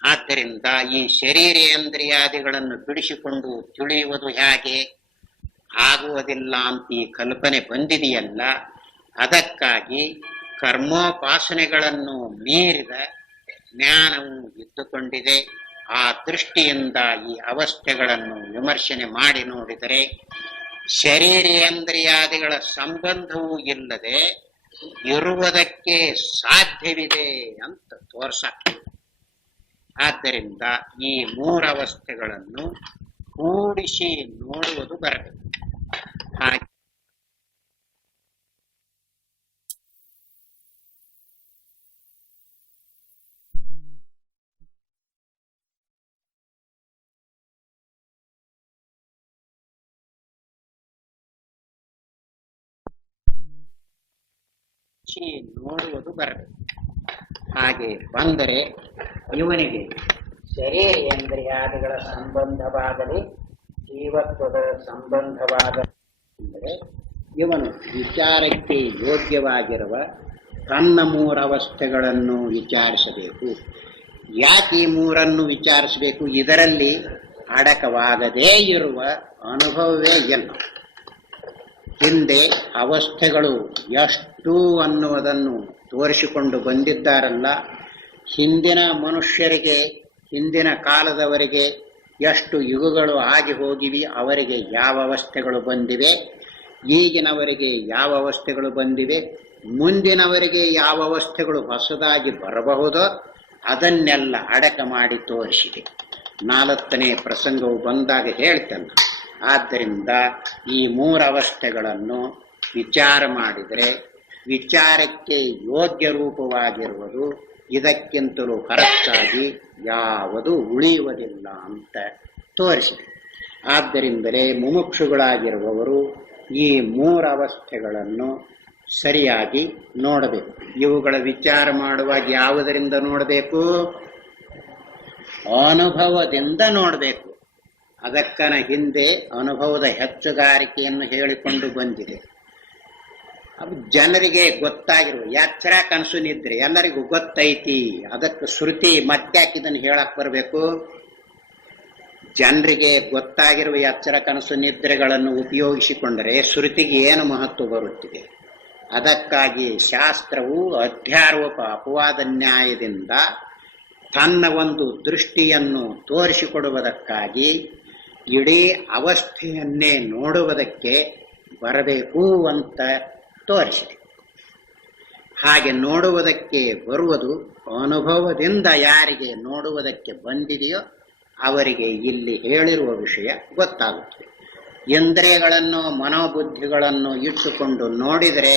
ಆದ್ದರಿಂದ ಈ ಶರೀರೇಂದ್ರಿಯಾದಿಗಳನ್ನು ಬಿಡಿಸಿಕೊಂಡು ತಿಳಿಯುವುದು ಹೇಗೆ ಆಗುವುದಿಲ್ಲ ಅಂತ ಈ ಕಲ್ಪನೆ ಬಂದಿದೆಯಲ್ಲ, ಅದಕ್ಕಾಗಿ ಕರ್ಮೋಪಾಸನೆಗಳನ್ನು ಮೀರಿದ ಜ್ಞಾನವು ಇದ್ದುಕೊಂಡಿದೆ. ಆ ದೃಷ್ಟಿಯಿಂದ ಈ ಅವಸ್ಥೆಗಳನ್ನು ವಿಮರ್ಶನೆ ಮಾಡಿ ನೋಡಿದರೆ ಶರೀರೇಂದ್ರಿಯಾದಿಗಳ ಸಂಬಂಧವೂ ಇಲ್ಲದೆ ಇರುವುದಕ್ಕೆ ಸಾಧ್ಯವಿದೆ ಅಂತ ತೋರ್ಸಾಗ್ತದೆ. ಆದ್ದರಿಂದ ಈ ಮೂರವಸ್ಥೆಗಳನ್ನು ಕೂಡಿಸಿ ನೋಡುವುದು ಬರಬೇಕು. ಹಾಗೆ ನೋಡುವುದು ಬರಬೇಕು. ಹಾಗೆ ಬಂದರೆ ಇವನಿಗೆ ಶರೀರೇಂದ್ರಿಯಾದಿಗಳ ಸಂಬಂಧವಾಗಲಿ ಜೀವತ್ವದ ಸಂಬಂಧವಾಗಲಿ ಇವನು ವಿಚಾರಕ್ಕೆ ಯೋಗ್ಯವಾಗಿರುವ ತನ್ನ ಮೂರವಸ್ಥೆಗಳನ್ನು ವಿಚಾರಿಸಬೇಕು. ಯಾಕೆ ಈ ಮೂರನ್ನು ವಿಚಾರಿಸಬೇಕು? ಇದರಲ್ಲಿ ಅಡಕವಾಗದೇ ಇರುವ ಅನುಭವವೇ ಇಲ್ಲ. ಹಿಂದೆ ಅವಸ್ಥೆಗಳು ಎಷ್ಟು ಅನ್ನುವುದನ್ನು ತೋರಿಸಿಕೊಂಡು ಬಂದಿದ್ದಾರಲ್ಲ, ಹಿಂದಿನ ಮನುಷ್ಯರಿಗೆ, ಹಿಂದಿನ ಕಾಲದವರಿಗೆ ಎಷ್ಟು ಯುಗಗಳು ಆಗಿ ಹೋಗಿವೆ, ಅವರಿಗೆ ಯಾವ ಅವಸ್ಥೆಗಳು ಬಂದಿವೆ, ಈಗಿನವರಿಗೆ ಯಾವ ಅವಸ್ಥೆಗಳು ಬಂದಿವೆ, ಮುಂದಿನವರಿಗೆ ಯಾವ ಅವಸ್ಥೆಗಳು ಹೊಸದಾಗಿ ಬರಬಹುದೋ ಅದನ್ನೆಲ್ಲ ಅಡಕ ಮಾಡಿ ತೋರಿಸಿದೆ. 4ನೇ ಪ್ರಸಂಗವು ಬಂದಾಗ ಹೇಳ್ತಲ್ಲ. ಆದ್ದರಿಂದ ಈ ಮೂರವಸ್ಥೆಗಳನ್ನು ವಿಚಾರ ಮಾಡಿದರೆ ವಿಚಾರಕ್ಕೆ ಯೋಗ್ಯ ರೂಪವಾಗಿರುವುದು ಇದಕ್ಕಿಂತಲೂ ಹೊರತಾಗಿ ಯಾವುದು ಉಳಿಯುವುದಿಲ್ಲ ಅಂತ ತೋರಿಸಿದೆ. ಆದ್ದರಿಂದಲೇ ಮುಮುಕ್ಷುಗಳಾಗಿರುವವರು ಈ ಮೂರವಸ್ಥೆಗಳನ್ನು ಸರಿಯಾಗಿ ನೋಡಬೇಕು. ಇವುಗಳ ವಿಚಾರ ಮಾಡುವಾಗ ಯಾವುದರಿಂದ ನೋಡಬೇಕು? ಅನುಭವದಿಂದ ನೋಡಬೇಕು. ಅದಕ್ಕನ ಹಿಂದೆ ಅನುಭವದ ಹೆಚ್ಚುಗಾರಿಕೆಯನ್ನು ಹೇಳಿಕೊಂಡು ಬಂದಿದೆ. ಅದು ಜನರಿಗೆ ಗೊತ್ತಾಗಿರುವ ಎಚ್ಚರ ಕನಸು ನಿದ್ರೆ ಎಲ್ಲರಿಗೂ ಗೊತ್ತೈತಿ. ಅದಕ್ಕೆ ಶ್ರುತಿ ಮತ್ತ್ಯಾಕೆ ಇದನ್ನು ಹೇಳಕ್ ಬರಬೇಕು? ಜನರಿಗೆ ಗೊತ್ತಾಗಿರುವ ಎಚ್ಚರ ಕನಸು ನಿದ್ರೆಗಳನ್ನು ಉಪಯೋಗಿಸಿಕೊಂಡರೆ ಶ್ರುತಿಗೆ ಏನು ಮಹತ್ವ ಬರುತ್ತಿದೆ? ಅದಕ್ಕಾಗಿ ಶಾಸ್ತ್ರವು ಅಧ್ಯಾರೋಪ ಅಪವಾದ ನ್ಯಾಯದಿಂದ ತನ್ನ ಒಂದು ದೃಷ್ಟಿಯನ್ನು ತೋರಿಸಿಕೊಡುವುದಕ್ಕಾಗಿ ಇಡೀ ಅವಸ್ಥೆಯನ್ನೇ ನೋಡುವುದಕ್ಕೆ ಬರಬೇಕು ಅಂತ ತೋರಿಸಿದೆ. ಹಾಗೆ ನೋಡುವುದಕ್ಕೆ ಬರುವುದು ಅನುಭವದಿಂದ ಯಾರಿಗೆ ನೋಡುವುದಕ್ಕೆ ಬಂದಿದೆಯೋ ಅವರಿಗೆ ಇಲ್ಲಿ ಹೇಳಿರುವ ವಿಷಯ ಗೊತ್ತಾಗುತ್ತದೆ. ಇಂದ್ರಿಯಗಳನ್ನು ಮನೋಬುದ್ಧಿಗಳನ್ನು ಇಟ್ಟುಕೊಂಡು ನೋಡಿದರೆ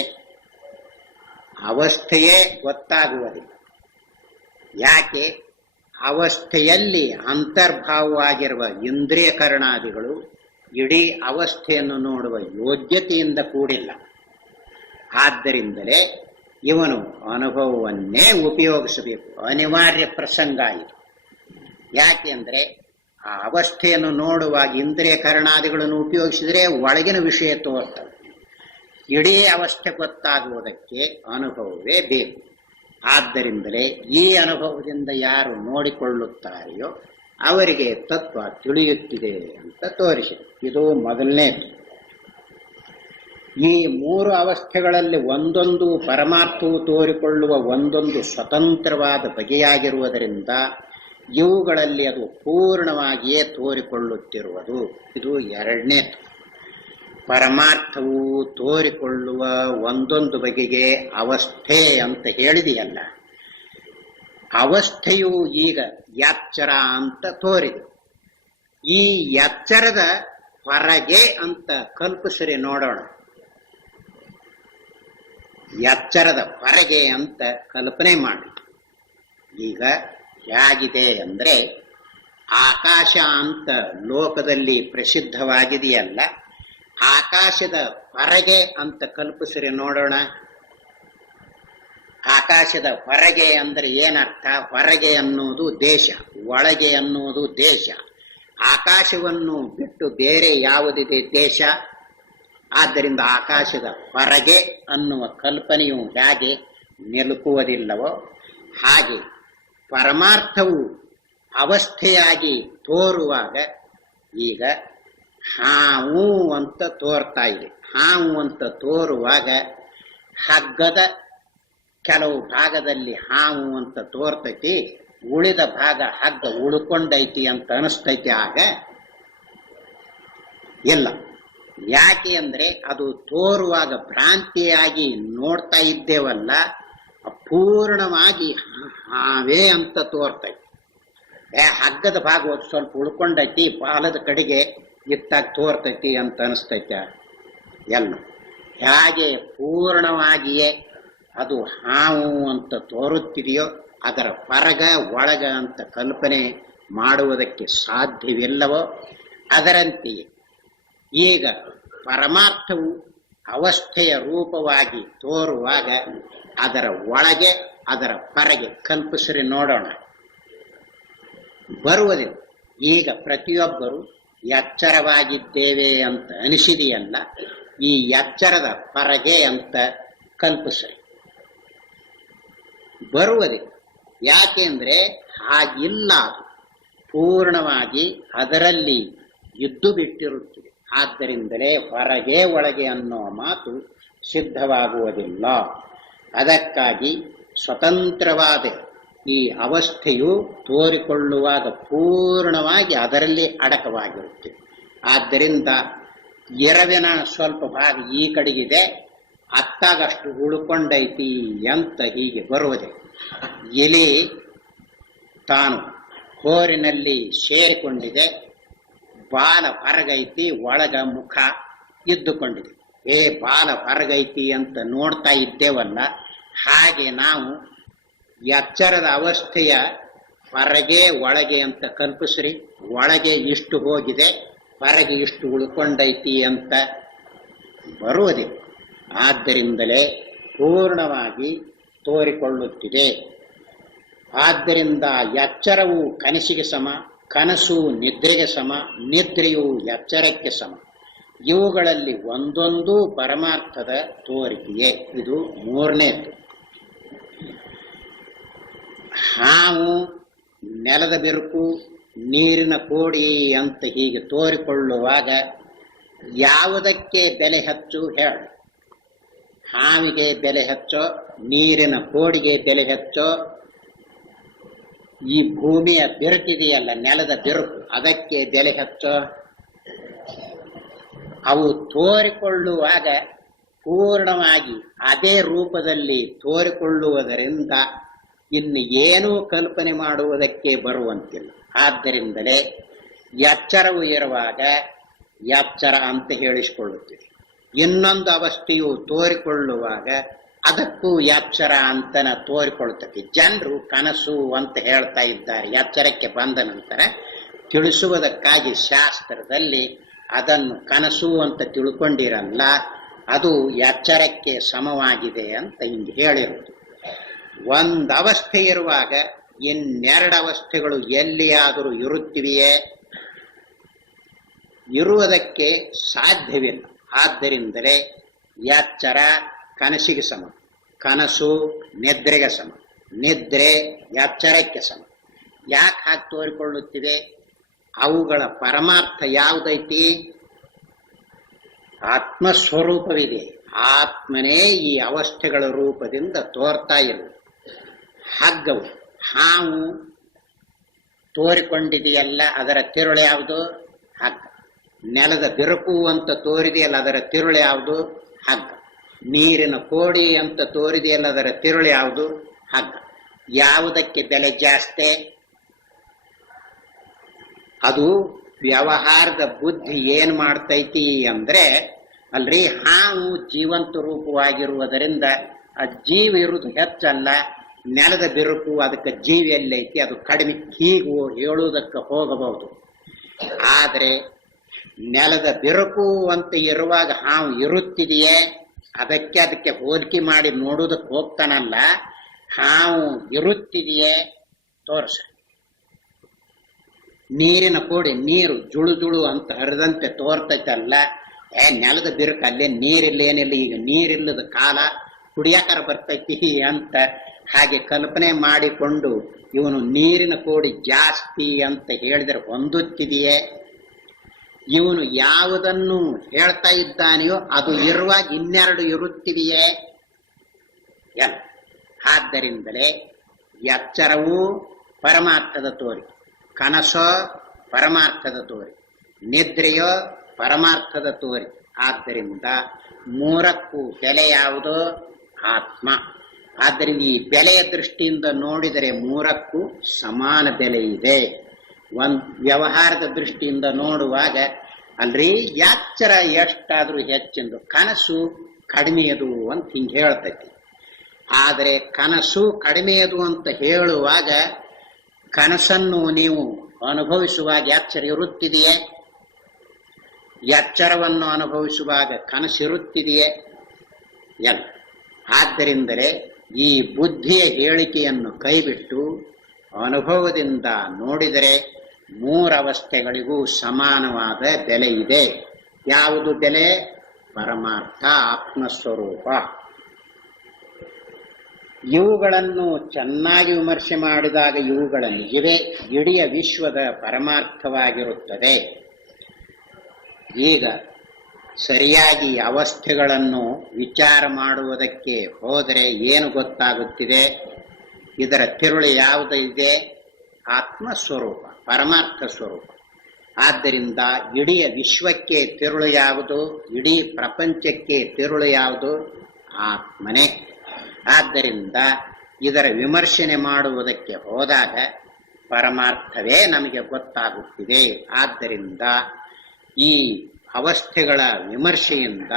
ಅವಸ್ಥೆಯೇ ಗೊತ್ತಾಗುವುದಿಲ್ಲ. ಯಾಕೆ? ಅವಸ್ಥೆಯಲ್ಲಿ ಅಂತರ್ಭಾವವಾಗಿರುವ ಇಂದ್ರಿಯಕರಣಾದಿಗಳು ಇಡೀ ಅವಸ್ಥೆಯನ್ನು ನೋಡುವ ಯೋಗ್ಯತೆಯಿಂದ ಕೂಡಿಲ್ಲ. ಆದ್ದರಿಂದಲೇ ಇವನು ಅನುಭವವನ್ನೇ ಉಪಯೋಗಿಸಬೇಕು. ಅನಿವಾರ್ಯ ಪ್ರಸಂಗ ಇದು. ಯಾಕೆ ಅಂದರೆ ಆ ಅವಸ್ಥೆಯನ್ನು ನೋಡುವಾಗ ಇಂದ್ರಿಯಕರಣಾದಿಗಳನ್ನು ಉಪಯೋಗಿಸಿದರೆ ಒಳಗಿನ ವಿಷಯ ತೋರ್ತವೆ. ಇಡೀ ಅವಸ್ಥೆ ಗೊತ್ತಾಗುವುದಕ್ಕೆ ಅನುಭವವೇ ಬೇಕು. ಆದ್ದರಿಂದಲೇ ಈ ಅನುಭವದಿಂದ ಯಾರು ನೋಡಿಕೊಳ್ಳುತ್ತಾರೆಯೋ ಅವರಿಗೆ ತತ್ವ ತಿಳಿಯುತ್ತಿದೆ ಅಂತ ತೋರಿಸಿದೆ. ಇದು ಮೊದಲನೇದು. ಈ ಮೂರು ಅವಸ್ಥೆಗಳಲ್ಲಿ ಒಂದೊಂದು ಪರಮಾರ್ಥವು ತೋರಿಕೊಳ್ಳುವ ಒಂದೊಂದು ಸ್ವತಂತ್ರವಾದ ಬಗೆಯಾಗಿರುವುದರಿಂದ ಇವುಗಳಲ್ಲಿ ಅದು ಪೂರ್ಣವಾಗಿಯೇ ತೋರಿಕೊಳ್ಳುತ್ತಿರುವುದು. ಇದು ಎರಡನೇದು. ಪರಮಾರ್ಥವು ತೋರಿಕೊಳ್ಳುವ ಒಂದೊಂದು ಬಗೆಗೆ ಅವಸ್ಥೆ ಅಂತ ಹೇಳಿದೆಯಲ್ಲ, ಅವಸ್ಥೆಯು ಈಗ ಎಚ್ಚರ ಅಂತ ತೋರಿದೆ. ಈ ಎಚ್ಚರದ ಹೊರಗೆ ಅಂತ ಕಲ್ಪಿಸರಿ ನೋಡೋಣ. ಎಚ್ಚರದ ಹೊರಗೆ ಅಂತ ಕಲ್ಪನೆ ಮಾಡಿ. ಈಗ ಹೇಗಿದೆ ಅಂದರೆ, ಆಕಾಶ ಅಂತ ಲೋಕದಲ್ಲಿ ಪ್ರಸಿದ್ಧವಾಗಿದೆಯಲ್ಲ, ಆಕಾಶದ ಹೊರಗೆ ಅಂತ ಕಲ್ಪಿಸ್ರಿ ನೋಡೋಣ. ಆಕಾಶದ ಹೊರಗೆ ಅಂದ್ರೆ ಏನರ್ಥ? ಹೊರಗೆ ಅನ್ನೋದು ದೇಶ, ಒಳಗೆ ಅನ್ನೋದು ದೇಶ. ಆಕಾಶವನ್ನು ಬಿಟ್ಟು ಬೇರೆ ಯಾವುದಿದೆ ದೇಶ? ಆದ್ದರಿಂದ ಆಕಾಶದ ಹೊರಗೆ ಅನ್ನುವ ಕಲ್ಪನೆಯು ಹೇಗೆ ನಿಲುಕುವುದಿಲ್ಲವೋ ಹಾಗೆ ಪರಮಾರ್ಥವು ಅವಸ್ಥೆಯಾಗಿ ತೋರುವಾಗ ಈಗ ಹಾವು ಅಂತ ತೋರ್ತಾ ಇದೆ. ಹಾವು ಅಂತ ತೋರುವಾಗ ಹಗ್ಗದ ಕೆಲವು ಭಾಗದಲ್ಲಿ ಹಾವು ಅಂತ ತೋರ್ತೈತಿ, ಉಳಿದ ಭಾಗ ಹಗ್ಗ ಉಳ್ಕೊಂಡೈತಿ ಅಂತ ಅನಿಸ್ತೈತಿ. ಆಗ ಇಲ್ಲ. ಯಾಕೆ ಅಂದ್ರೆ ಅದು ತೋರುವಾಗ ಭ್ರಾಂತಿಯಾಗಿ ನೋಡ್ತಾ ಇದ್ದೇವಲ್ಲ, ಪೂರ್ಣವಾಗಿ ಹಾವೇ ಅಂತ ತೋರ್ತೈತಿ. ಹಗ್ಗದ ಭಾಗ ಒಂದು ಸ್ವಲ್ಪ ಉಳ್ಕೊಂಡೈತಿ, ಬಾಲದ ಕಡೆಗೆ ಇತ್ತಾಗ ತೋರ್ತೈತಿ ಅಂತ ಅನಿಸ್ತೈತೆ. ಎಲ್ಲ ಹೇಗೆ ಪೂರ್ಣವಾಗಿಯೇ ಅದು ಹಾವು ಅಂತ ತೋರುತ್ತಿದೆಯೋ ಅದರ ಹೊರಗ ಒಳಗ ಅಂತ ಕಲ್ಪನೆ ಮಾಡುವುದಕ್ಕೆ ಸಾಧ್ಯವಿಲ್ಲವೋ ಅದರಂತೆಯೇ ಈಗ ಪರಮಾರ್ಥವು ಅವಸ್ಥೆಯ ರೂಪವಾಗಿ ತೋರುವಾಗ ಅದರ ಒಳಗೆ ಅದರ ಹೊರಗೆ ಕಲ್ಪಿಸ್ರಿ ನೋಡೋಣ. ಬರುವುದಿಲ್ಲ. ಈಗ ಪ್ರತಿಯೊಬ್ಬರು ಎಚ್ಚರವಾಗಿದ್ದೇವೆ ಅಂತ ಅನಿಸಿದೆಯಲ್ಲ, ಈ ಎಚ್ಚರದ ಹೊರಗೆ ಅಂತ ಕಲ್ಪಿಸ್ರಿ. ಬರುವುದಿಲ್ಲ. ಯಾಕೆಂದ್ರೆ ಹಾಗಿಲ್ಲ, ಪೂರ್ಣವಾಗಿ ಅದರಲ್ಲಿ ಇದ್ದು ಬಿಟ್ಟಿರುತ್ತದೆ. ಆದ್ದರಿಂದಲೇ ಹೊರಗೆ ಒಳಗೆ ಅನ್ನೋ ಮಾತು ಸಿದ್ಧವಾಗುವುದಿಲ್ಲ. ಅದಕ್ಕಾಗಿ ಸ್ವತಂತ್ರವಾದ ಈ ಅವಸ್ಥೆಯು ತೋರಿಕೊಳ್ಳುವಾಗ ಪೂರ್ಣವಾಗಿ ಅದರಲ್ಲಿ ಅಡಕವಾಗಿರುತ್ತದೆ. ಆದ್ದರಿಂದ ಎರವಿನ ಸ್ವಲ್ಪ ಭಾಗ ಈ ಕಡೆಗಿದೆ, ಅತ್ತಾಗಷ್ಟು ಉಳ್ಕೊಂಡೈತಿ ಅಂತ ಹೀಗೆ ಬರುವುದೇ. ಎಲೆ ತಾನು ಹೋರಿನಲ್ಲಿ ಸೇರಿಕೊಂಡಿದೆ, ಬಾಲ ಹೊರಗೈತಿ, ಒಳಗ ಮುಖ ಇದ್ದುಕೊಂಡಿದೆ. ಬಾಲ ಹೊರಗೈತಿ ಅಂತ ನೋಡ್ತಾ ಇದ್ದೇವಲ್ಲ, ಹಾಗೆ ನಾವು ಎಚ್ಚರದ ಅವಸ್ಥೆಯ ಹೊರಗೆ ಒಳಗೆ ಅಂತ ಕಲ್ಪಿಸ್ರಿ. ಒಳಗೆ ಇಷ್ಟು ಹೋಗಿದೆ, ಹೊರಗೆ ಇಷ್ಟು ಉಳ್ಕೊಂಡೈತಿ ಅಂತ ಬರುವುದಿಲ್ಲ. ಆದ್ದರಿಂದಲೇ ಪೂರ್ಣವಾಗಿ ತೋರಿಕೊಳ್ಳುತ್ತಿದೆ. ಆದ್ದರಿಂದ ಎಚ್ಚರವು ಕನಸಿಗೆ ಸಮ, ಕನಸು ನಿದ್ರೆಗೆ ಸಮ, ನಿದ್ರೆಯು ಎಚ್ಚರಕ್ಕೆ ಸಮ. ಇವುಗಳಲ್ಲಿ ಒಂದೊಂದು ಪರಮಾರ್ಥದ ತೋರಿಕೆಯೇ. ಇದು ಮೂರನೇದು. ಹಾವು, ನೆಲದ ಬಿರುಕು, ನೀರಿನ ಕೋಡಿ ಅಂತ ಹೀಗೆ ತೋರಿಕೊಳ್ಳುವಾಗ ಯಾವುದಕ್ಕೆ ಬೆಲೆ ಹೆಚ್ಚು ಹೇಳಿ? ಹಾವಿಗೆ ಬೆಲೆ ಹೆಚ್ಚೋ, ನೀರಿನ ಕೋಡಿಗೆ ಬೆಲೆ ಹೆಚ್ಚೋ, ಈ ಭೂಮಿಯ ಬಿರುಕಿದೆಯಲ್ಲ ನೆಲದ ಬಿರುಕು ಅದಕ್ಕೆ ಬೆಲೆ ಹೆಚ್ಚೋ? ಅವು ತೋರಿಕೊಳ್ಳುವಾಗ ಪೂರ್ಣವಾಗಿ ಅದೇ ರೂಪದಲ್ಲಿ ತೋರಿಕೊಳ್ಳುವುದರಿಂದ ಇನ್ನು ಏನೂ ಕಲ್ಪನೆ ಮಾಡುವುದಕ್ಕೆ ಬರುವಂತಿಲ್ಲ. ಆದ್ದರಿಂದಲೇ ಎಚ್ಚರವು ಇರುವಾಗ ಎಚ್ಚರ ಅಂತ ಹೇಳಿಸಿಕೊಳ್ಳುತ್ತಿದೆ. ಇನ್ನೊಂದು ಅವಸ್ಥೆಯು ತೋರಿಕೊಳ್ಳುವಾಗ ಅದಕ್ಕೂ ಎಚ್ಚರ ಅಂತನ ತೋರಿಕೊಳ್ಳುತ್ತದೆ. ಜನರು ಕನಸು ಅಂತ ಹೇಳ್ತಾ ಇದ್ದಾರೆ. ಎಚ್ಚರಕ್ಕೆ ಬಂದ ನಂತರ ತಿಳಿಸುವುದಕ್ಕಾಗಿ ಶಾಸ್ತ್ರದಲ್ಲಿ ಅದನ್ನು ಕನಸು ಅಂತ ತಿಳ್ಕೊಂಡಿರಲ್ಲ, ಅದು ಎಚ್ಚರಕ್ಕೆ ಸಮವಾಗಿದೆ ಅಂತ ಹಿಂಗೆ ಹೇಳಿರುವುದು. ಒಂದು ಅವಸ್ಥೆ ಇರುವಾಗ ಇನ್ನೆರಡು ಅವಸ್ಥೆಗಳು ಎಲ್ಲಿಯಾದರೂ ಇರುತ್ತಿವೆಯೇ? ಇರುವುದಕ್ಕೆ ಸಾಧ್ಯವಿಲ್ಲ. ಆದ್ದರಿಂದಲೇ ಎಚ್ಚರ ಕನಸಿಗೆ ಸಮ, ಕನಸು ನಿದ್ರೆಗೆ ಸಮ, ನಿದ್ರೆ ಎಚ್ಚರಕ್ಕೆ ಸಮ. ಯಾಕೆ ಹಾಗೆ ತೋರಿಕೊಳ್ಳುತ್ತಿದೆ? ಅವುಗಳ ಪರಮಾರ್ಥ ಯಾವುದೈತಿ? ಆತ್ಮಸ್ವರೂಪವಿದೆ. ಆತ್ಮನೇ ಈ ಅವಸ್ಥೆಗಳ ರೂಪದಿಂದ ತೋರ್ತಾ ಇರುವುದು. ಹಗ್ಗವು, ಹಾವು ತೋರಿಕೊಂಡಿದೆಯಲ್ಲ, ಅದರ ತಿರುಳು ಯಾವುದು? ಹಗ್ಗ. ನೆಲದ ಬಿರುಕು ಅಂತ ತೋರಿದೆಯಲ್ಲ, ಅದರ ತಿರುಳು ಯಾವುದು? ಹಗ್ಗ. ನೀರಿನ ಕೋಡಿ ಅಂತ ತೋರಿದೆಯಲ್ಲ, ಅದರ ತಿರುಳು ಯಾವುದು? ಹಗ್ಗ. ಯಾವುದಕ್ಕೆ ಬೆಲೆ ಜಾಸ್ತಿ? ಅದು ವ್ಯವಹಾರದ ಬುದ್ಧಿ ಏನ್ ಮಾಡ್ತೈತಿ ಅಂದ್ರೆ, ಅಲ್ರಿ ಹಾವು ಜೀವಂತ ರೂಪವಾಗಿರುವುದರಿಂದ ಆ ಜೀವ ಇರುವುದು ಹೆಚ್ಚಲ್ಲ, ನೆಲದ ಬಿರುಕು ಅದಕ್ಕೆ ಜೀವ ಎಲ್ಲೈತಿ, ಅದು ಕಡಿಮೆ, ಹೀಗೂ ಹೇಳುವುದಕ್ಕೆ ಹೋಗಬಹುದು. ಆದರೆ ನೆಲದ ಬಿರುಕು ಅಂತ ಇರುವಾಗ ಹಾವು ಇರುತ್ತಿದೆಯೇ? ಅದಕ್ಕೆ ಹೋಲಿಕೆ ಮಾಡಿ ನೋಡುವುದಕ್ಕೆ ಹೋಗ್ತಾನಲ್ಲ, ಹಾವು ಇರುತ್ತಿದೆಯೇ ತೋರ್ಸ. ನೀರಿನ ಕೋಡಿ ನೀರು ಜುಳು ಜುಳು ಅಂತ ಹರಿದಂತೆ ತೋರ್ತೈತಲ್ಲ, ನೆಲದ ಬಿರುಕು ಅಲ್ಲೇ ನೀರಿಲ್ಲ ಏನಿಲ್ಲ, ಈಗ ನೀರಿಲ್ಲದ ಕಾಲ ಕುಡಿಯಾಕರ ಬರ್ತೈತಿ ಅಂತ ಹಾಗೆ ಕಲ್ಪನೆ ಮಾಡಿಕೊಂಡು ಇವನು ನೀರಿನ ಕೋಡಿ ಜಾಸ್ತಿ ಅಂತ ಹೇಳಿದರೆ ಹೊಂದುತ್ತಿದೆಯೇ? ಇವನು ಯಾವುದನ್ನು ಹೇಳ್ತಾ ಇದ್ದಾನೆಯೋ ಅದು ಇರುವಾಗ ಇನ್ನೆರಡು ಇರುತ್ತಿದೆಯೇ? ಎಲ್ಲ. ಆದ್ದರಿಂದಲೇ ಎಚ್ಚರವೂ ಪರಮಾರ್ಥದ ತೋರಿ, ಕನಸೋ ಪರಮಾರ್ಥದ ತೋರಿ, ನಿದ್ರೆಯೋ ಪರಮಾರ್ಥದ ತೋರಿ. ಆದ್ದರಿಂದ ಮೂರಕ್ಕೂ ಬೆಲೆ ಯಾವುದೋ? ಆತ್ಮ. ಆದ್ದರಿಂದ ಈ ಬೆಲೆಯ ದೃಷ್ಟಿಯಿಂದ ನೋಡಿದರೆ ಮೂರಕ್ಕೂ ಸಮಾನ ಬೆಲೆ ಇದೆ. ವ್ಯವಹಾರದ ದೃಷ್ಟಿಯಿಂದ ನೋಡುವಾಗ ಅಲ್ರಿ ಎಚ್ಚರ ಎಷ್ಟಾದ್ರೂ ಹೆಚ್ಚೆಂದು, ಕನಸು ಕಡಿಮೆಯದು ಅಂತ ಹಿಂಗೆ ಹೇಳ್ತೈತಿ. ಆದರೆ ಕನಸು ಕಡಿಮೆಯದು ಅಂತ ಹೇಳುವಾಗ ಕನಸನ್ನು ನೀವು ಅನುಭವಿಸುವಾಗ ಎಚ್ಚರ ಇರುತ್ತಿದೆಯೇ? ಎಚ್ಚರವನ್ನು ಅನುಭವಿಸುವಾಗ ಕನಸಿರುತ್ತಿದೆಯೇ? ಎಲ್ಲ. ಆದ್ದರಿಂದಲೇ ಈ ಬುದ್ಧಿಯ ಹೇಳಿಕೆಯನ್ನು ಕೈಬಿಟ್ಟು ಅನುಭವದಿಂದ ನೋಡಿದರೆ ಮೂರವಸ್ಥೆಗಳಿಗೂ ಸಮಾನವಾದ ಬೆಲೆ ಇದೆ. ಯಾವುದು ಬೆಲೆ? ಪರಮಾರ್ಥ, ಆತ್ಮಸ್ವರೂಪ. ಇವುಗಳನ್ನು ಚೆನ್ನಾಗಿ ವಿಮರ್ಶೆ ಮಾಡಿದಾಗ ಇವುಗಳ ನಿಜವೇ ಇಡೀ ವಿಶ್ವದ ಪರಮಾರ್ಥವಾಗಿರುತ್ತದೆ. ಈಗ ಸರಿಯಾಗಿ ಅವಸ್ಥೆಗಳನ್ನು ವಿಚಾರ ಮಾಡುವುದಕ್ಕೆ ಹೋದರೆ ಏನು ಗೊತ್ತಾಗುತ್ತಿದೆ? ಇದರ ತಿರುಳು ಯಾವುದು ಇದೆ? ಆತ್ಮಸ್ವರೂಪ, ಪರಮಾರ್ಥ ಸ್ವರೂಪ. ಆದ್ದರಿಂದ ಇಡೀ ವಿಶ್ವಕ್ಕೆ ತಿರುಳು ಯಾವುದು? ಇಡೀ ಪ್ರಪಂಚಕ್ಕೆ ತಿರುಳು ಯಾವುದು? ಆತ್ಮನೇ. ಆದ್ದರಿಂದ ಇದರ ವಿಮರ್ಶನೆ ಮಾಡುವುದಕ್ಕೆ ಹೋದಾಗ ಪರಮಾರ್ಥವೇ ನಮಗೆ ಗೊತ್ತಾಗುತ್ತಿದೆ. ಆದ್ದರಿಂದ ಈ ಅವಸ್ಥೆಗಳ ವಿಮರ್ಶೆಯಿಂದ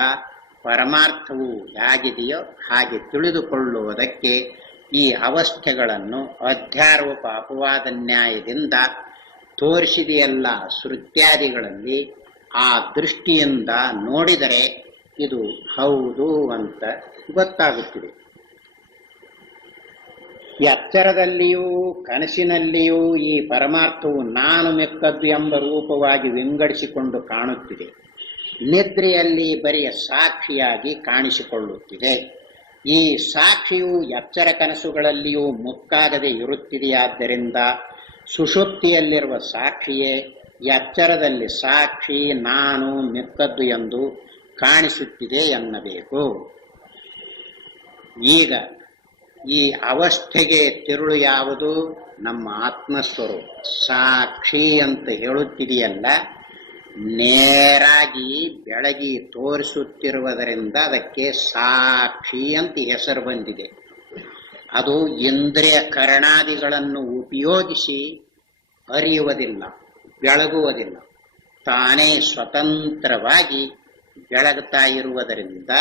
ಪರಮಾರ್ಥವು ಹೇಗಿದೆಯೋ ಹಾಗೆ ತಿಳಿದುಕೊಳ್ಳುವುದಕ್ಕೆ ಈ ಅವಸ್ಥೆಗಳನ್ನು ಅಧ್ಯಾರೋಪ ಅಪವಾದ ನ್ಯಾಯದಿಂದ ತೋರಿಸಿದೆಯಲ್ಲ ಶ್ರುತ್ಯಾದಿಗಳಲ್ಲಿ, ಆ ದೃಷ್ಟಿಯಿಂದ ನೋಡಿದರೆ ಇದು ಹೌದು ಅಂತ ಗೊತ್ತಾಗುತ್ತಿದೆ. ಎಚ್ಚರದಲ್ಲಿಯೂ ಕನಸಿನಲ್ಲಿಯೂ ಈ ಪರಮಾರ್ಥವು ನಾನು ಮೆಕ್ಕದ್ದು ಎಂಬ ರೂಪವಾಗಿ ವಿಂಗಡಿಸಿಕೊಂಡು ಕಾಣುತ್ತಿದೆ. ನಿದ್ರೆಯಲ್ಲಿ ಬರಿಯ ಸಾಕ್ಷಿಯಾಗಿ ಕಾಣಿಸಿಕೊಳ್ಳುತ್ತಿದೆ. ಈ ಸಾಕ್ಷಿಯು ಎಚ್ಚರ ಕನಸುಗಳಲ್ಲಿಯೂ ಮುಕ್ಕಾಗದೆ ಇರುತ್ತಿದೆಯಾದ್ದರಿಂದ ಸುಷುಪ್ತಿಯಲ್ಲಿರುವ ಸಾಕ್ಷಿಯೇ ಎಚ್ಚರದಲ್ಲಿ ಸಾಕ್ಷಿ ನಾನು ಮೆಕ್ಕದ್ದು ಎಂದು ಕಾಣಿಸುತ್ತಿದೆ ಎನ್ನಬೇಕು. ಈಗ ಈ ಅವಸ್ಥೆಗೆ ತಿರುಳು ಯಾವುದು? ನಮ್ಮ ಆತ್ಮಸ್ವರೂಪ. ಸಾಕ್ಷಿ ಅಂತ ಹೇಳುತ್ತಿದೆಯಲ್ಲ, ನೇರಾಗಿ ಬೆಳಗಿ ತೋರಿಸುತ್ತಿರುವುದರಿಂದ ಅದಕ್ಕೆ ಸಾಕ್ಷಿ ಅಂತ ಹೆಸರು ಬಂದಿದೆ. ಅದು ಇಂದ್ರಿಯ ಕರಣಾದಿಗಳನ್ನು ಉಪಯೋಗಿಸಿ ಅರಿಯುವುದಿಲ್ಲ, ಬೆಳಗುವುದಿಲ್ಲ. ತಾನೇ ಸ್ವತಂತ್ರವಾಗಿ ಬೆಳಗುತ್ತಾ ಇರುವುದರಿಂದ